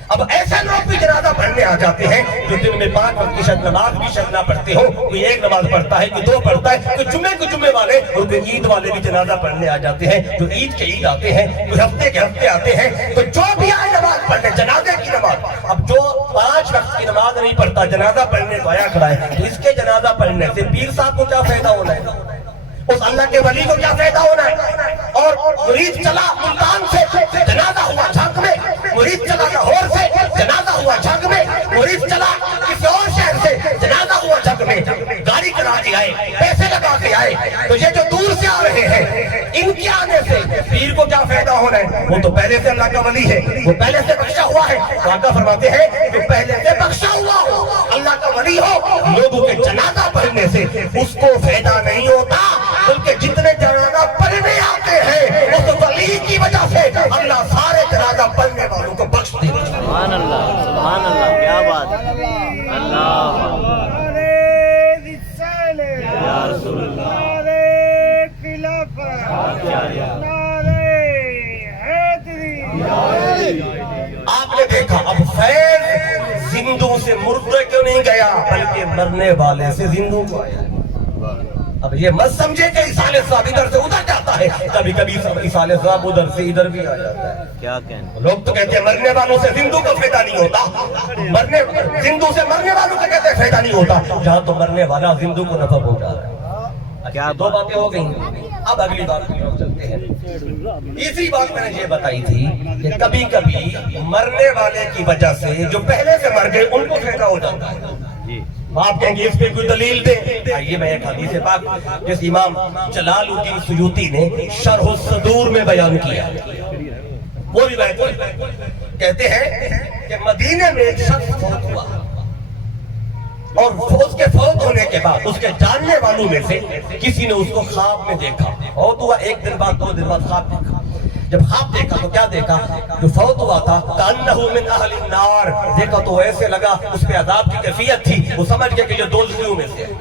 اب ایسے لوگ بھی جنازہ پڑھنے آ جاتے ہیں جو دن میں 5 وقت کی شاید نماز بھی شاید نہ پڑھتے ہو. کوئی ایک نماز پڑھتا ہے، کوئی 2 پڑھتا ہے، کوئی جمعے والے اور کوئی عید والے بھی جنازہ پڑھنے آ جاتے ہیں. جو عید کے عید آتے ہیں، کوئی ہفتے کے ہفتے آتے ہیں. تو جو بھی آئے نماز پڑھنے، جنازے کی نماز. اب جو 5 وقت کی نماز نہیں پڑھتا جنازہ پڑھنے تو آیا کھڑا ہے، تو اس کے جنازہ پڑھنے سے پیر صاحب کو کیا فائدہ ہونا ہے؟ اس اللہ کے ولی کو کیا فائدہ ہونا ہے؟ اور مرید چلا ملتان سے جنازہ ہوا جھنگ میں، مرید چلا لاہور سے جنازہ ہوا جھنگ میں، مرید چلا کسی اور شہر سے جنازہ ہوا جھنگ میں. گاڑی کرا کے آئے، پیسے لگا کے آئے. تو یہ جو دور سے آ رہے ہیں ان کے آنے سے پیر کو کیا فائدہ ہونا ہے؟ وہ تو پہلے سے اللہ کا ولی ہے، وہ پہلے سے بخشا ہوا ہے. تو آقا فرماتے ہیں کہ پہلے سے بخشا ہوا ہو، اللہ کا ولی ہو، لوگوں کے جنازہ پڑھنے سے اس کو فائدہ نہیں ہوتا، بلکہ جتنے جنازہ پڑھنے آتے ہیں اس ولی کی وجہ سے اللہ سارے جنازہ پڑھنے والوں کو بخش دے گا. سبحان اللہ، سبحان اللہ، کیا بات ہے. اللہ یا رسول اللہ. آپ نے دیکھا اب فیض زندوں سے مردے کیوں نہیں گیا بلکہ مرنے والے سے زندوں کو آیا. اب یہ مت سمجھے کہ اسال صاحب ادھر سے ادھر جاتا ہے، کبھی کبھی اسال صاحب ادھر سے ادھر بھی آ جاتا ہے. کیا کہنا. لوگ تو کہتے ہیں مرنے والوں سے زندوں کو فائدہ نہیں ہوتا، زندوں سے مرنے والوں کو کہتے ہیں فائدہ نہیں ہوتا، جہاں تو مرنے والا زندوں کو نفع پہنچا رہا ہے. کیا 2 باتیں ہو گئیں. اب اگلی بات کی طرف چلتے ہیں. تیسری بات میں نے یہ بتائی تھی کہ کبھی کبھی مرنے والے کی وجہ سے جو پہلے سے مر گئے ان کو فائدہ ہو جاتا ہے. آپ کہیں گے اس پہ کوئی دلیل دیں. آئیے میں ایک حدیث پاک جس امام جلال الدین سیوطی نے شرح الصدور میں بیان کیا، وہ روایت کہتے ہیں کہ مدینے میں ایک شخص فوت ہوا اور اس کے فوت ہونے کے بعد اس کے جاننے والوں میں سے کسی نے اس کو خواب میں دیکھا. فوت ہوا 1 دن بعد 2 دن بعد خواب دیکھا. جب خواب دیکھا تو کیا دیکھا؟ جو فوت ہوا تھا کأنہ من اہل النار، دیکھا تو ایسے لگا اس پہ عذاب کی کیفیت تھی. وہ سمجھ گیا کہ یہ دوزخیوں میں سے ہے.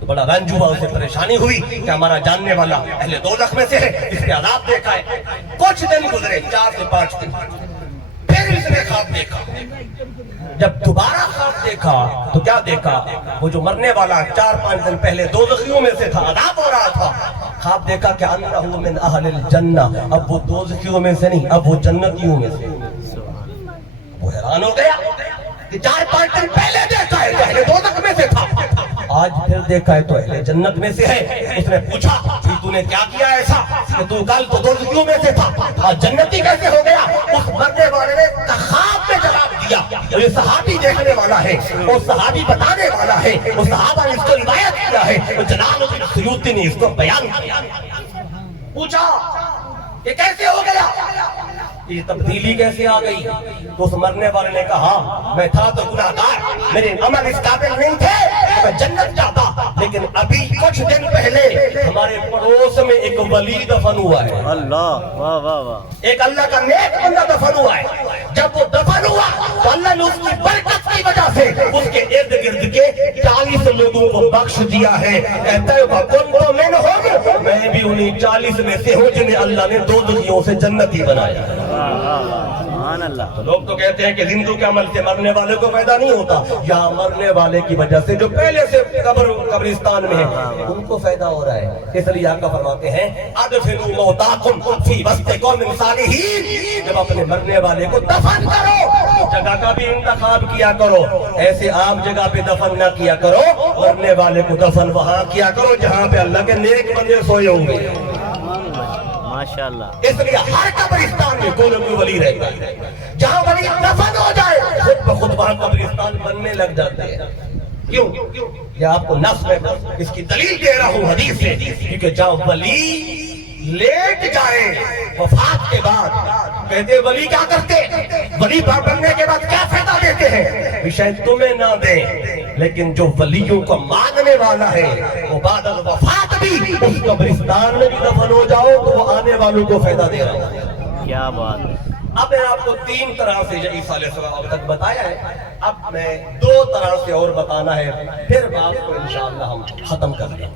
تو بڑا رنج ہوا، اسے پریشانی ہوئی کہ ہمارا جاننے والا اہل دوزخ میں سے ہے، اس پہ عذاب دیکھا ہے. کچھ دن گزرے، 4 سے 5 دن، پھر اس نے خواب دیکھا. جب دوبارہ خواب دیکھا تو کیا دیکھا؟ وہ جو مرنے والا 4-5 دن پہلے دوزخیوں میں سے تھا، عذاب ہو رہا تھا. خواب دیکھا کہ انہ من اہل الجنہ، اب وہ دوزخیوں میں سے نہیں، اب وہ جنتیوں میں سے. وہ حیران ہو گیا کہ 4-5 دن پہلے دیکھا ہے تو اہل دوزخ میں سے تھا، آج پھر دیکھا ہے تو اہل جنت میں سے ہے. اس نے پوچھا کہ تو نے کیا کیا ایسا کہ تو کل تو دوزخیوں میں سے تھا، آج جنتی کیسے ہو گیا؟ اس مرنے والے نے خواب میں جواب دیا. یہ صحابی دیکھنے والا ہے، وہ صحابی بتانے والا ہے، وہ صحابہ نے اس کو روایت کیا ہے، وہ جلال الدین سیوطی نے اس کو بیان کیا. پوچھا یہ کیسے ہو گیا، یہ تبدیلی کیسے آ گئی؟ تو اس مرنے والے نے کہا میں تھا تو گناہگار، میرے عمل اس قابل نہیں تھے کہ میں جنت جاتا، لیکن ابھی کچھ دن پہلے ہمارے پڑوس میں ایک ولی دفن ہوا ہے. اللہ، واہ واہ واہ. ایک اللہ کا نیک بندہ دفن ہوا ہے. جب وہ دفن ہوا تو اللہ نے اس کی برکت کی کی وجہ سے اس کے ارد گرد کے 40 لوگوں کو بخش دیا ہے. کہتا ہے وَكُنْتُ مِنْهُمْ, میں بھی انہیں 40 میں سے ہوں جنہیں اللہ نے 2 دنیوں سے جنتی بنایا. سبحان اللہ. تو لوگ تو کہتے ہیں کہ زندوں کے عمل سے مرنے والے کو فائدہ نہیں ہوتا. یہاں مرنے والے کی وجہ سے جو پہلے سے قبرستان میں ہیں ان کو فائدہ ہو رہا ہے. اس لیے آقا فرماتے ہیں ادفنوا موتاکم فی وسط قوم صالحین, جب اپنے مرنے والے کو دفن کرو جگہ کا بھی انتخاب کیا کرو. ایسے عام جگہ پہ دفن نہ کیا کرو, مرنے والے کو دفن وہاں کیا کرو جہاں پہ اللہ کے نیک بندے سوئے ہوں گے. ماشاءاللہ. اس لیے ہر قبرستان میں کوئی نہ کوئی ولی رہتا ہے. جہاں ولی دفن ہو جائے خود بخود وہاں قبرستان بننے لگ جاتے ہیں. کیوں؟ یہ آپ کو نص میں اس کی دلیل دے رہا ہوں حدیث سے, کیونکہ جہاں ولی لیٹ جائے وفات کے بعد, کہتے ولی کیا کرتے, ولی بننے کے بعد کیا فائدہ دیتے ہیں, شاید تمہیں نہ دیں, لیکن جو ولیوں کو ماننے والا ہے وہ بعد الوفات بھی اس قبرستان میں بھی دفن ہو جاؤ تو وہ آنے والوں کو فائدہ دے رہا ہے. کیا بات ہے. اب میں آپ کو 3 طرح سے عیسیٰ علیہ السلام اب تک بتایا ہے, اب میں 2 طرح سے اور بتانا ہے, پھر بات کو انشاءاللہ ہم ختم کر لیں.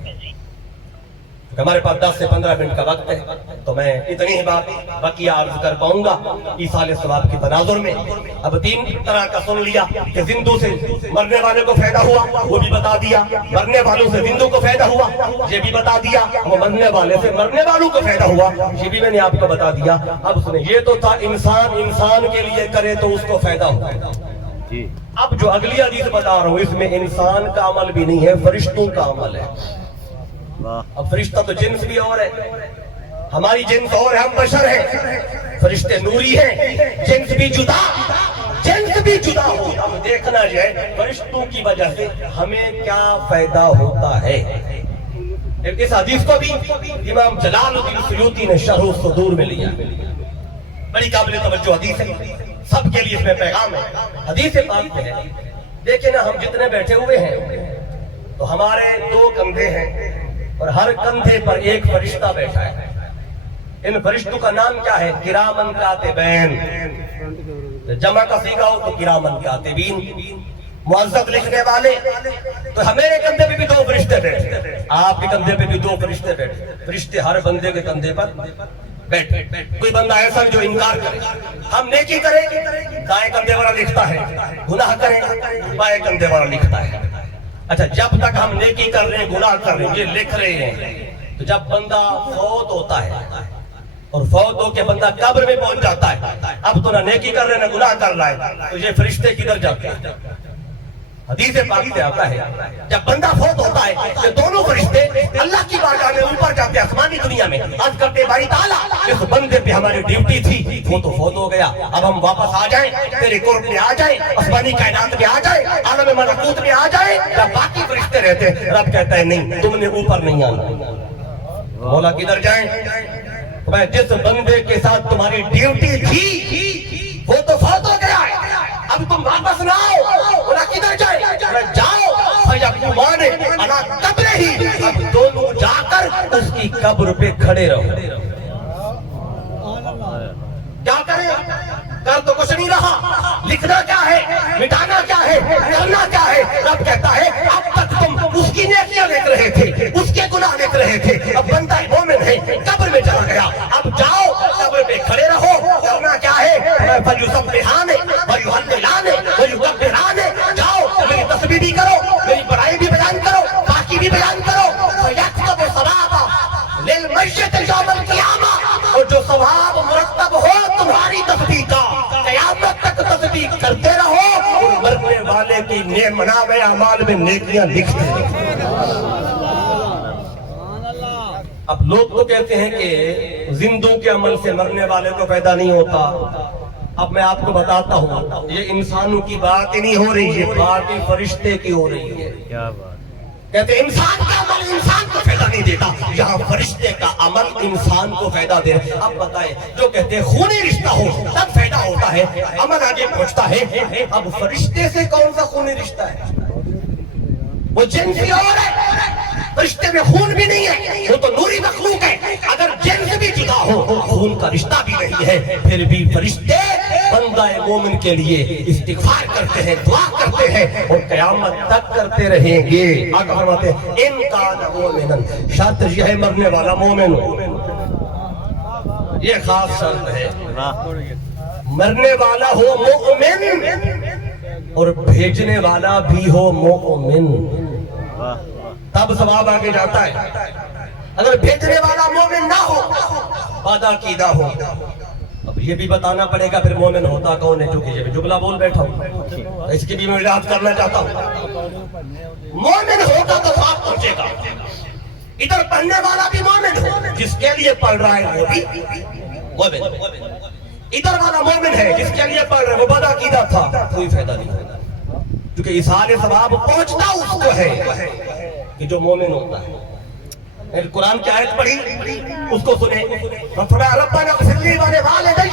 ہمارے پاس 10 سے 15 منٹ کا وقت ہے تو میں اتنی ہی بات بقیہ عرض کر پاؤں گا عیسیٰ علیہ السلام کی تناظر میں. اب 3 طرح کا سن لیا کہ زندوں سے مرنے والے کو فائدہ ہوا, وہ بھی بتا دیا. مرنے والوں سے زندوں کو فائدہ ہوا, یہ بھی بتا دیا. وہ مرنے والے سے مرنے والوں کو فائدہ ہوا, یہ بھی میں نے آپ کو بتا دیا. اب سنیں, یہ تو تھا انسان کے لیے کرے تو اس کو فائدہ ہوا. اب جو اگلی حدیث بتا رہا ہوں اس میں انسان کا عمل بھی نہیں ہے, فرشتوں کا عمل ہے. اب فرشتہ تو جنس بھی اور ہے, ہماری جنس اور ہے, ہم بشر ہیں. فرشتے نوری ہیں, جنس بھی جدا ہو. اب دیکھنا جو ہے فرشتوں کی وجہ سے ہمیں کیا فائدہ ہوتا ہے. اس حدیث کو بھی امام جلال الدین سیوطی نے شرح الصدور میں لیا, بڑی قابل توجہ حدیث ہے, سب کے لیے اس میں پیغام ہے. حدیث پاک میں ہے, دیکھیں نا ہم جتنے بیٹھے ہوئے ہیں تو ہمارے 2 کندھے ہیں اور ہر کندھے پر ایک فرشتہ بیٹھا ہے. ان فرشتوں کا نام کیا ہے, کرامن کاتبین. جمع کا صیغہ ہو تو کرامن کاتبین, معذب لکھنے والے. تو میرے کندھے پہ بھی 2 فرشتے بیٹھے, آپ کے کندھے پہ بھی 2 فرشتے بیٹھے. فرشتے ہر بندے کے کندھے پر بیٹھے. کوئی بندہ ایسا جو انکار کرے, ہم نیکی کریں دائیں کندھے والا لکھتا ہے, گناہ کریں بائیں کندھے والا لکھتا ہے. اچھا, جب تک ہم نیکی کر رہے ہیں گناہ کر رہے ہیں یہ لکھ رہے ہیں, تو جب بندہ فوت ہوتا ہے اور فوت ہو کے بندہ قبر میں پہنچ جاتا ہے, اب تو نہ نیکی کر رہے نہ گناہ کر رہا ہے, تو یہ فرشتے کدھر جاتے ہیں. حدیث پاک میں آتا ہے جب بندہ فوت ہوتا ہے کہ دونوں فرشتے اللہ کی بارگاہ میں اوپر جاتے ہیں آسمانی دنیا میں, عرض کرتے باری تعالیٰ اس بندے پہ ہماری ڈیوٹی تھی, وہ تو فوت ہو گیا, اب ہم واپس آ جائیں, تیرے قرب میں آ جائیں, آسمانی کائنات میں آ جائیں, عالم ملکوت میں آ جائیں. جب باقی فرشتے رہتے ہیں رب کہتا ہے نہیں, تم نے اوپر نہیں آنا. مولا کدھر جائیں, میں جس بندے کے ساتھ تمہاری ڈیوٹی تھی وہ تو فوت ہو گیا ہے, اب تم واپس نہ آؤ. مولا کدھر جائیں, میں جاؤ فیقومان علی قبرہ, اب دونوں جا کر اس کی قبر پہ کھڑے رہو. کیا کریں, کر تو کچھ نہیں رہا, لکھنا کیا ہے, مٹانا کیا ہے, کرنا کیا ہے. رب کہتا ہے اب تک تم اس کی نیکیاں لکھ رہے تھے, اس کے گناہ لکھ رہے تھے, اب بندہ مومن ہے قبر میں چلا گیا, اب جاؤ قبر پہ کھڑے رہو. کرنا کیا ہے, فَيُسَبِّحَانِ وَيُهَلِّلَانِ وَيُكَبِّرَانِ, جاؤ میری تسبیح بھی کرو, میری بڑائی بھی بیان کرو, باقی بھی بیان کرو. فَيَكْتُبُ ثَوَابًا لِلْمَيِّتِ يَوْمَ الْقِيَامَةِ, اور جو ثواب مرتب ہو تمہاری تسبیح کا قیامت تک تسبیح کرتے رہو, اور مرنے والے کی منابع اعمال میں نیکیاں لکھتے رہو. اب لوگ تو کہتے ہیں کہ زندوں کے عمل سے مرنے والے کو فائدہ نہیں ہوتا. اب میں آپ کو بتاتا ہوں, یہ انسانوں کی بات ہی نہیں ہو رہی, یہ بات ہی فرشتے کی ہو رہی ہے. کیا بات. کہتے ہیں انسان کا عمل انسان کو فائدہ نہیں دیتا, یہاں فرشتے کا عمل انسان کو فائدہ دے. اب بتائیں, جو کہتے ہیں خونی رشتہ ہو تب فائدہ ہوتا ہے, عمل آگے پہنچتا ہے. اب فرشتے سے کون سا خونی رشتہ ہے, وہ جنس بھی اور ہے, فرشتے میں خون بھی نہیں ہے, وہ تو نوری مخلوق ہے. اگر جنس بھی جدا ہو خون کا رشتہ بھی نہیں ہے, پھر بھی فرشتے بندہ مومن کے لیے استغفار کرتے ہیں، دعا کرتے ہیں اور قیامت تک کرتے رہیں گے۔ آقا فرماتے ہیں ان کان مومنا، شرط یہ ہے مرنے والا مومن ہو، یہ خاص شرط ہے، مرنے والا ہو مومن اور بھیجنے والا بھی ہو مومن، تب ثواب آگے جاتا ہے۔ اگر بھیجنے والا مومن نہ ہو، وعدہ کیدہ ہو، اب یہ بھی بتانا پڑے گا پھر مومن ہوتا کون ہے، چونکہ یہ جملہ بول بیٹھا ہوں، اس کی بھی میں وضاحت کرنا چاہتا ہوں۔ مومن ہوگا تو ثواب پہنچے گا، ادھر پڑھنے والا بھی مومن ہو، جس کے لیے پڑھ رہا ہے وہ بھی مومن، ادھر والا مومن ہے جس کے لیے پڑھ رہا ہے وہ وعدہ کیدہ تھا، کوئی فائدہ نہیں ہوگا، کیونکہ اصحال ثواب پہنچتا اس کو ہے کہ جو مومن ہوتا ہے۔ قرآن کی آیت پڑھی، اس کو سنے، فرمایا ربنا اغفر لی ولوالدی،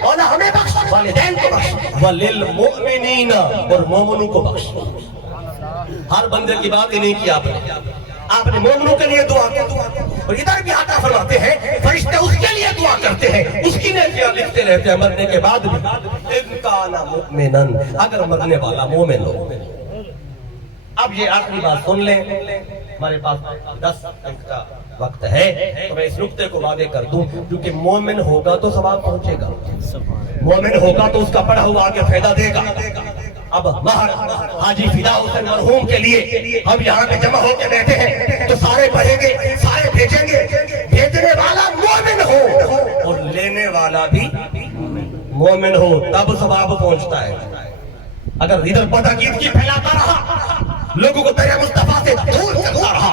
مولا ہمیں بخش، والدین کو بخش، وللمؤمنین، اور مومنوں کو بخش۔ ہر بندے کی بات ہی نہیں کی آپ نے مومنوں کے لیے دعا کی، اور ادھر بھی آقا فرماتے ہیں فرشتے اس کے لیے دعا کرتے ہیں، اس کی نیکیاں لکھتے رہتے ہیں مرنے کے بعد بھی۔ ان کان مؤمنا، اگر مرنے والا مومن ہو۔ اب یہ آخری بات سن لیں، ہمارے پاس 10 منٹ کا وقت ہے تو میں اس نقطے کو واضح کر دوں، کیونکہ مومن ہوگا تو ثواب پہنچے گا، مومن ہوگا تو اس کا پڑھا ہوا آگے فائدہ دے گا۔ اب مہر حاجی فدا حسین مرحوم کے لیے ہم یہاں پہ جمع ہو کے بیٹھے ہیں تو سارے پڑھیں گے، سارے بھیجیں گے، بھیجنے والا مومن ہو اور لینے والا بھی مومن ہو، تب ثواب پہنچتا ہے۔ اگر ادھر بدعقیدگی پھیلاتا رہا، لوگوں کو دریا مصطفیٰ سے دور کرتا رہا،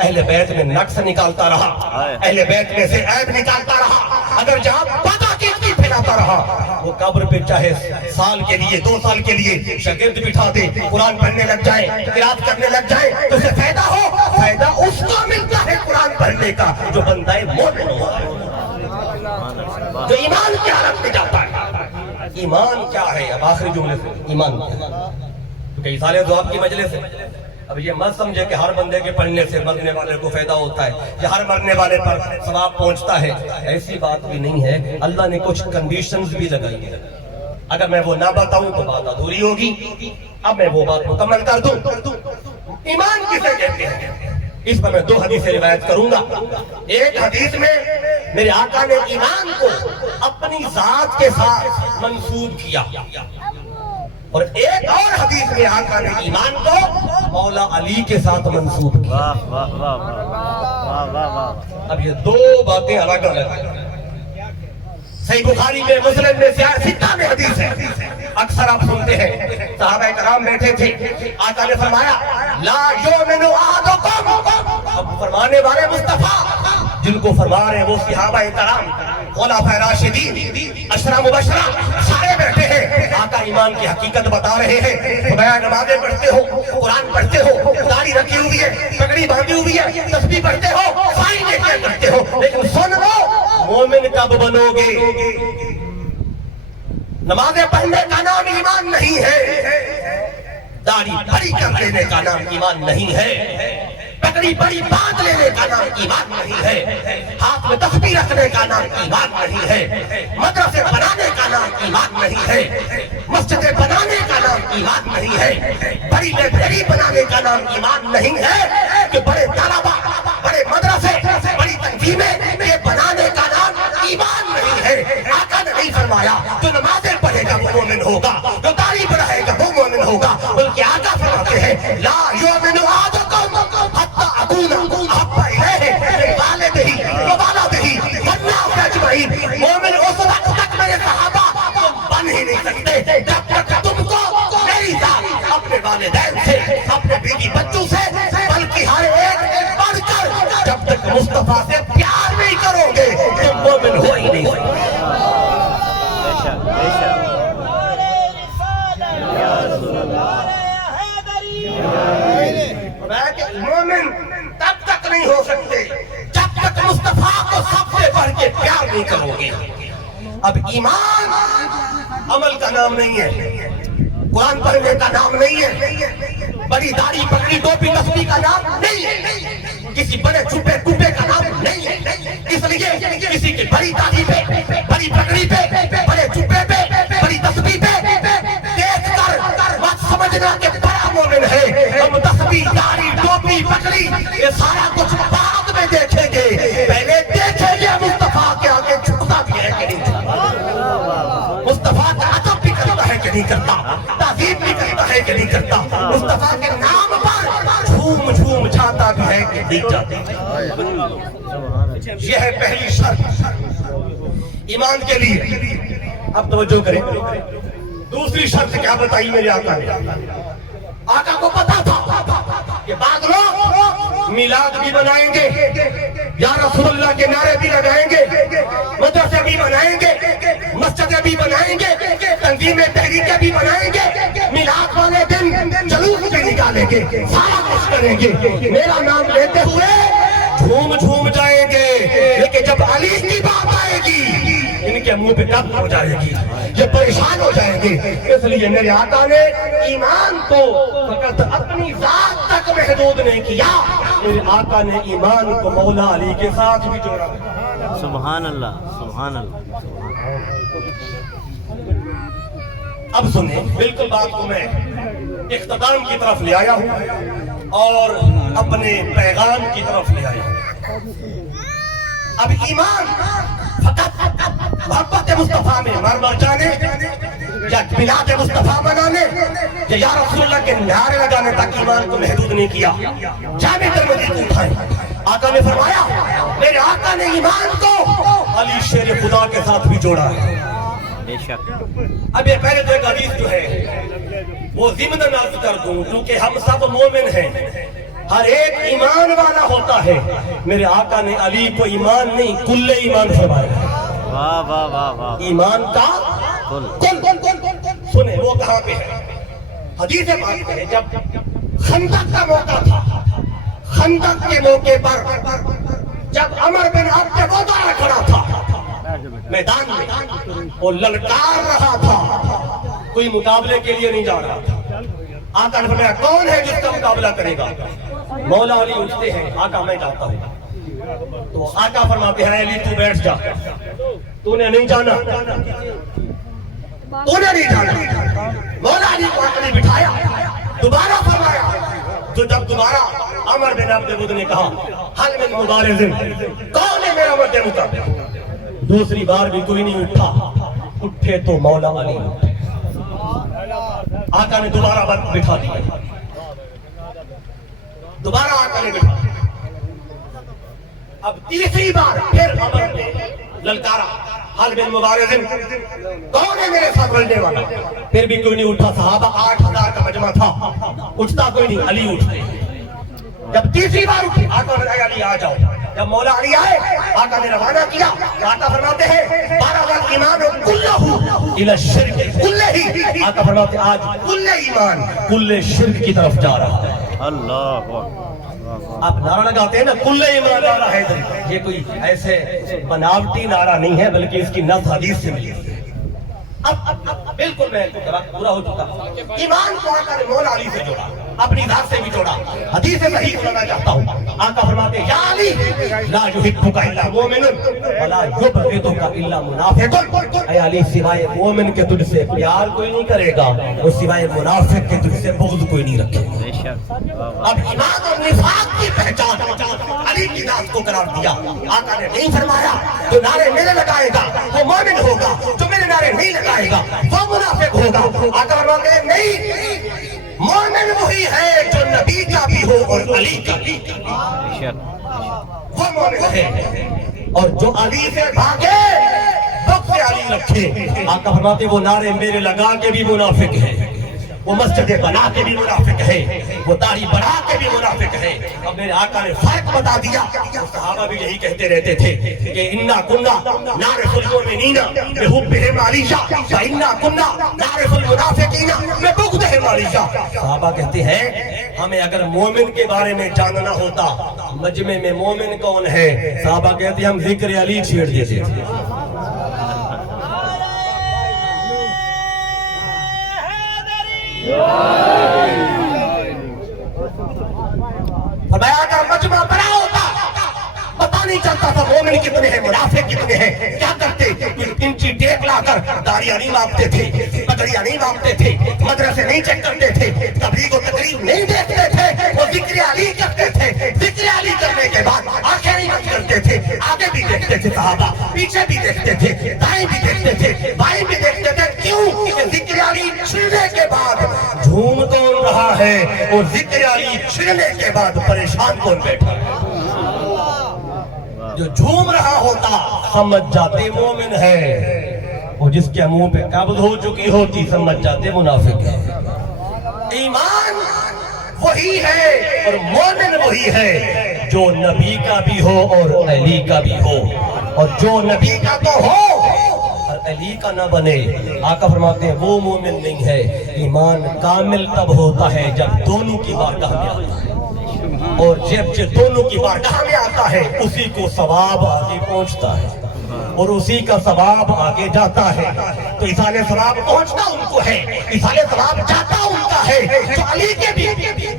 اہل بیت میں نقص نکالتا رہا، اہل بیت میں سے عیب نکالتا رہا، اگر جہاں بدعقیدگی پھیلاتا رہا، وہ قبر پہ چاہے سال کے لیے 2 سال کے لیے شاگرد بٹھا دے، قرآن پڑھنے لگ جائے، قرات کرنے لگ جائے، تو اسے فائدہ ہو، فائدہ اس کو ملتا ہے قرآن پڑھنے کا جو بندہ مومن ہو، جو ایمان کی حالت میں جاتا ہے۔ ایمان کیا ہے؟ اب آخری جملے سے ایمان کیا ہے، کیونکہ اصحال ثواب کی مجلس ہے۔ اب یہ مت سمجھے کہ ہر بندے کے پڑھنے سے مرنے والے کو فائدہ ہوتا ہے یا ہر مرنے والے پر ثواب پہنچتا ہے، ایسی بات بھی نہیں ہے۔ اللہ نے کچھ کنڈیشنز بھی لگائی ہیں، اگر میں وہ نہ بتاؤں تو بات ادھوری ہوگی۔ اب میں وہ بات مکمل کر دوں۔ ایمان کسے کہتے ہیں؟ اس پر میں 2 حدیثیں روایت کروں گا۔ ایک حدیث میں میرے آقا نے ایمان کو اپنی ذات کے ساتھ منسوب کیا، اور ایک اور حدیث میں آقا نے ایمان کو مولا علی کے ساتھ منسوب کیا۔ اب یہ 2 باتیں الگ الگ ہیں۔ صحیح بخاری میں، مسلم میں، سیاہ میں حدیث ہے، اکثر آپ سنتے ہیں صحابہ کرام بیٹھے تھے، آقا نے فرمایا لا یؤمن احدکم، اب فرمانے والے مصطفیٰ جن کو فرما رہے ہیں وہ صحابہ کرام، خلفائے راشدین، عشرہ مبشرہ، سارے بیٹھے ہیں، آقا ایمان کی حقیقت بتا رہے ہیں۔ فرمایا نمازیں پڑھتے ہو، قرآن پڑھتے ہو، داڑھی رکھی ہوئی ہے، پگڑی باندھی ہوئی ہے، تسبیح پڑھتے ہو، ساری نیکیاں کرتے ہو، لیکن سن لو مومن کب بنو گے؟ نمازیں پڑھنے کا نام ایمان نہیں ہے، داڑھی بڑی کر لینے کا نام ایمان نہیں ہے، پگڑی بڑی باندھ لینے کا نام ایمان نہیں ہے، ہاتھ میں تسبیح رکھنے کا نام ایمان نہیں ہے، مدرسے بنانے کا نام ایمان نہیں ہے، مسجدیں بنانے کا نام ایمان نہیں ہے، بڑی لائبریری بنانے کا نام ایمان نہیں ہے، کہ بڑے طلبہ، بڑے مدرسے، بڑی تنظیمیں یہ بنانے کا نام ایمان نہیں ہے۔ آقا نے نہیں فرمایا جو نمازیں پڑھے گا وہ مومن ہوگا، جو داڑھی بڑھائے گا وہ مومن ہوگا، بلکہ آقا فرماتے ہیں لا یؤمن احدکم حتی اکون احب الیہ من والدہ وولدہ والناس اجمعین، مومن اس وقت تک میرے صحابہ تم بن ہی نہیں سکتے جب تک تم کو میری ذات اپنے والدین سے، اپنے بیوی بچوں سے، بلکہ ہر ایک بڑھ کر جب تک مصطفیٰ سے پیار نہیں کرو گے تم مومن ہو ہی نہیں سکتے۔ مومن تب تک نہیں ہو سکتے جب تک مصطفیٰ کو سب سے بڑھ کے پیار نہیں کرو گے۔ اب ایمان عمل کا نام نہیں ہے، قرآن پڑھنے کا نام نہیں ہے، بڑی داڑھی پگڑی ٹوپی تسبیح کا نام نہیں ہے، کسی بڑے چھپے ٹوپے کا نام نہیں ہے، اس لیے کسی کی بڑی داڑھی پہ، بڑی پگڑی پہ، بڑے چھپے پہ یہ سارا کچھ بعد میں دیکھیں گے، پہلے دیکھیں گے مصطفیٰ کے آگے جھکتا بھی ہے کہ نہیں جھکتا، مصطفیٰ کا ادب بھی کرتا ہے کہ نہیں کرتا، تعظیم بھی کرتا ہے کہ نہیں کرتا، مصطفیٰ کے نام پر جھوم جھوم جاتا بھی ہے کہ نہیں جاتا۔ یہ ہے پہلی شرط ایمان کے لیے۔ اب توجہ کریں، دوسری شرط کیا بتائی میرے آقا نے؟ آقا کو پتا تھا کہ بعض لوگ میلاد بھی بنائیں گے، یا رسول اللہ کے نعرے بھی لگائیں گے، مدرسے بھی بنائیں گے، مسجدیں بھی بنائیں گے، تنظیمیں تحریکیں بھی بنائیں گے، میلاد والے دن جلوس بھی نکالیں گے، سارا کچھ کریں گے، میرا نام لیتے ہوئے جھوم جھوم جائیں گے، لیکن جب علی کی بات آئے گی ان کے منہ پہ ٹپ ہو جائے گی، یہ پریشان ہو جائیں گے۔ اس لیے میرے آقا نے ایمان کو فقط اپنی ذات تک محدود نہیں کیا، میرے آقا نے ایمان کو مولا علی کے ساتھ بھی جوڑا۔ سبحان اللہ، سبحان اللہ۔ اب سنیں، بالکل بات کو میں اختتام کی طرف لے آیا ہوں اور اپنے پیغام کی طرف لے آیا ہوں۔ اب ایمان فقط محبت مصطفیٰ میں مر جانے یا میلاد مصطفیٰ منانے یا رسول اللہ کے نعرے لگانے تک ایمان کو محدود نہیں کیا۔ جامع ترمذی کو اٹھائیں، آقا نے فرمایا میرے آقا نے ایمان کو علی شیر خدا کے ساتھ بھی جوڑا ہے۔ بے شک۔ اب یہ پہلے تو ایک حدیث جو ہے وہ ضمن عرض کر دوں، کیونکہ ہم سب مومن ہیں، ہر ایک ایمان والا ہوتا ہے، میرے آقا نے علی کو ایمان نہیں کل ایمان فرمایا۔ واہ واہ واہ واہ۔ ایمان کا کل۔ سنیں وہ کہاں پہ ہے؟ حدیث پاک ہے جب خندق کا موقع تھا، خندق کے موقع پر جب عمر بن عبد وہبہ کھڑا تھا میدان میں، وہ للکار رہا تھا، کوئی مقابلے کے لیے نہیں جا رہا تھا۔ آقا نے فرمایا کون ہے جس کا مقابلہ کرے گا؟ مولا علی اٹھتے ہیں، آقا میں جاتا ہوں۔ تو آقا فرماتے ہیں علی تو بیٹھ جا، تو نے نہیں جانا، تو نے نہیں جانا۔ مولا علی کو آقا نے بٹھایا، دوبارہ فرمایا، تو جب دوبارہ عمر بن عبد ود نے کہا حل من مبارز، کون ہے میرا مد مقابلہ؟ دوسری بار بھی کوئی نہیں اٹھا، اٹھے تو مولا علی اٹھے۔ آقا نے دوبارہ بٹھا دیا، دوبارہ آقا نے بٹھا دیا۔ اب تیسری بار پھر عمر نے للکارا حل بن مبارز، کون ہے میرے ساتھ لڑنے والا؟ پھر بھی کوئی نہیں اٹھا، صحابہ 8000 کا مجمع تھا، اٹھتا کوئی نہیں، علی اٹھتے۔ جب تیسری بار اٹھی، آقا فرمایا علی آ جاؤ۔ جب مولا علی آئے، آقا نے روانہ کیا، آقا فرماتے ہیں 12 ایمان کلہ الی الشرک کلہ، آقا فرماتے آج کل ایمان کل شرک کی طرف جا رہا ہے۔ اللہ آپ نعرہ لگاتے ہیں نا کل ایمان نعرہ ہے، یہ کوئی ایسے بناوٹی نعرہ نہیں ہے، بلکہ اس کی نص حدیث سے ملی ہے۔ اب بالکل میں پورا ہو چکا۔ ایمان کو آقا نے مولا علی سے جوڑا، اپنی ذات سے بھی جوڑا۔ حدیث صحیح سننا چاہتا ہوں، آقا فرماتے یا علی لا یحبک الا مومن ولا یبغضک الا منافق، اے علی سوائے مومن کے تجھ سے پیار کوئی نہیں کرے گا اور سوائے منافق کے تجھ سے بغض کوئی نہیں رکھے گا۔ بے شک۔ اب ایمان اور نفاق کی پہچان علی کی ذات کو قرار دیا۔ آقا نے نہیں فرمایا جو نعرے میرے لگائے گا وہ مومن ہوگا، جو میرے نعرے نہیں لگائے گا وہ منافق ہوگا۔ آقا فرماتے ہیں نہیں، مومن وہی ہے جو نبی کا بھی ہو اور علی کا بھی، بے شک۔ وہ مومن ہے، اور جو علی سے بھاگے بغض علی رکھے، آقا فرماتے وہ نعرے میرے لگا کے بھی منافق ہے، وہ مسجدیں بنا کے بھی منافق ہے، وہ داڑھی بڑھا کے بھی منافق ہے۔ اب میرے آقا نے فرق بتا دیا، صحابہ بھی یہی کہتے رہتے تھے کہ انا کنا نعرف المؤمنین بحبہم علیشا فانا کنا نعرف المنافقین ببغضہم علیشا۔ صحابہ کہتے ہیں ہمیں اگر مومن کے بارے میں جاننا ہوتا مجمع میں مومن کون ہے، صحابہ کہتے ہیں ہم ذکر علی چھیڑ دیتے تھے۔ فرمایا اگر مجمع بڑا ہوتا پتہ نہیں چلتا تھا مومن کتنے ہیں منافق کتنے ہیں. کیا کرتے؟ انچی ٹیپ لا کر داڑیاں نہیں مانپتے تھے, پگڑیاں نہیں مانپتے تھے, مدرسے نہیں چیک کرتے تھے, تبلیغ و تقریر نہیں دیکھتے تھے, وہ ذکر علی کرتے تھے. ذکر علی کرنے کے بعد آنکھیں نہیں بند کرتے تھے, آگے بھی دیکھتے تھے صحابہ, پیچھے بھی دیکھتے تھے, دائیں بھی دیکھتے تھے, بائیں بھی دیکھتے تھے. کیوں کہ ذکر علی چھڑنے کے بعد جھوم کون رہا ہے, اور ذکر علی چھڑنے کے بعد پریشان کون بیٹھا ہے. جو جھوم رہا ہوتا سمجھ جاتے مومن ہے, اور جس کے منہ پہ قبض ہو چکی ہوتی سمجھ جاتے منافق ہے. ایمان وہی ہے اور مومن وہی ہے جو نبی کا بھی ہو اور علی کا بھی ہو, اور جو نبی کا تو ہو اور علی کا نہ بنے. آقا فرماتے ہیں وہ مومن نہیں ہے. ایمان کامل تب ہوتا ہے جب دونوں کی بارگاہ میں آتا ہے, اور جب دونوں کی بارگاہ میں آتا ہے اسی کو ثواب آگے پہنچتا ہے اور اسی کا ثواب آگے جاتا ہے. تو ایصال ثواب پہنچنا ان کو ہے, ایصال ثواب جاتا ان کا ہے. جو علی کے بھی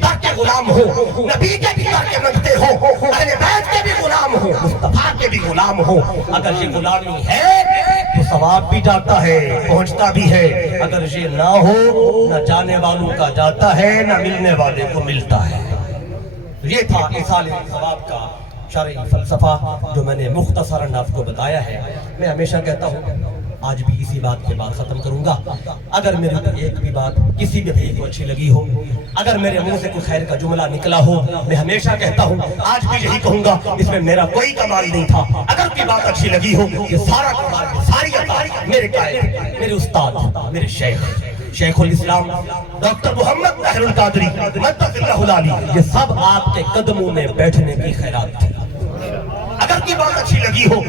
در کے غلام ہو, نبی کے بھی در کے منگتے ہو, اہل بیت کے بھی غلام ہو, مصطفیٰ کے بھی غلام ہو, اگر یہ غلامی ہے تو ثواب بھی جاتا ہے, پہنچتا بھی ہے. اگر یہ نہ ہو, نہ جانے والوں کا جاتا ہے, نہ ملنے والے کو ملتا ہے. یہ تھا ایصال ثواب کا شرعی فلسفہ جو میں نے مختصراً آپ کو بتایا ہے. میں ہمیشہ کہتا ہوں, آج بھی اسی بات کے بعد ختم کروں گا. اگر میرے ایک بھی بات کسی بھی بھائی کو اچھی لگی ہو, اگر میرے منہ سے کوئی خیر کا جملہ نکلا ہو, میں ہمیشہ کہتا ہوں, آج بھی یہی کہوں گا, اس میں میرا کوئی کمال نہیں تھا. اگر کوئی بات اچھی لگی ہو, یہ سارا کمال, ساری عطا میرے قائد, میرے استاد, میرے شیخ الاسلام ڈاکٹر محمد طاہر القادری مدد اللہ العالی, یہ سب آپ کے قدموں میں بیٹھنے کی خیرات تھی. اگر کی بات اچھی لگی ہو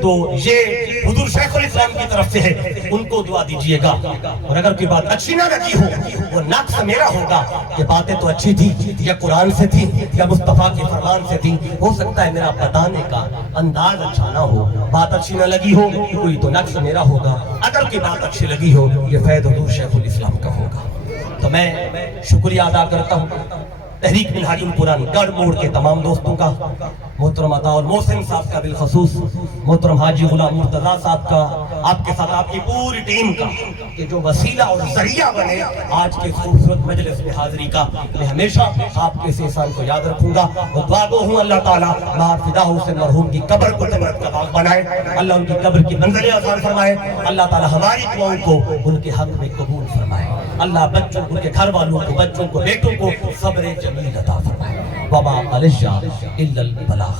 تو یہ حضور شیخ الاسلام کی طرف سے ہے, ان کو دعا دیجئے گا. اور اگر کوئی بات اچھی نہ لگی ہو, وہ نقص میرا ہوگا. یہ باتیں تو اچھی تھی, یا قرآن سے تھی, یا مصطفیٰ کے فرمان سے تھی. ہو سکتا ہے میرا بتانے کا انداز اچھا نہ ہو, بات اچھی نہ لگی ہو, کوئی تو نقص میرا ہوگا. اگر کوئی بات اچھی لگی ہو, یہ فیض حضور شیخ الاسلام کا ہوگا. تو میں شکریہ ادا کرتا ہوں تحریک منہاج القرآن گڑھ موڑ کے تمام دوستوں کا, محترم عطا المحسن صاحب کا بالخصوص, محترم حاجی غلام مرتضیٰ صاحب کا, آپ کے ساتھ آپ کی پوری ٹیم کا, کہ جو وسیلہ اور ذریعہ بنے آج کے خوبصورت مجلس میں حاضری کا. میں ہمیشہ آپ کے اس احسان کو یاد رکھوں گا. اور دعا گو ہوں اللہ تعالیٰ مار فدا حسین مرحوم کی قبر کو جنت کا باغ بنائے, اللہ ان کی قبر کی منزلیں آسان فرمائے, اللہ تعالیٰ ہماری دعاؤں کو ان کے حق میں قبول فرمائے, اللہ بچوں ان کے گھر والوں کو, بچوں کو, بیٹوں کو صبر جمیل عطا فرمائے. وما علیہ الا البلاغ.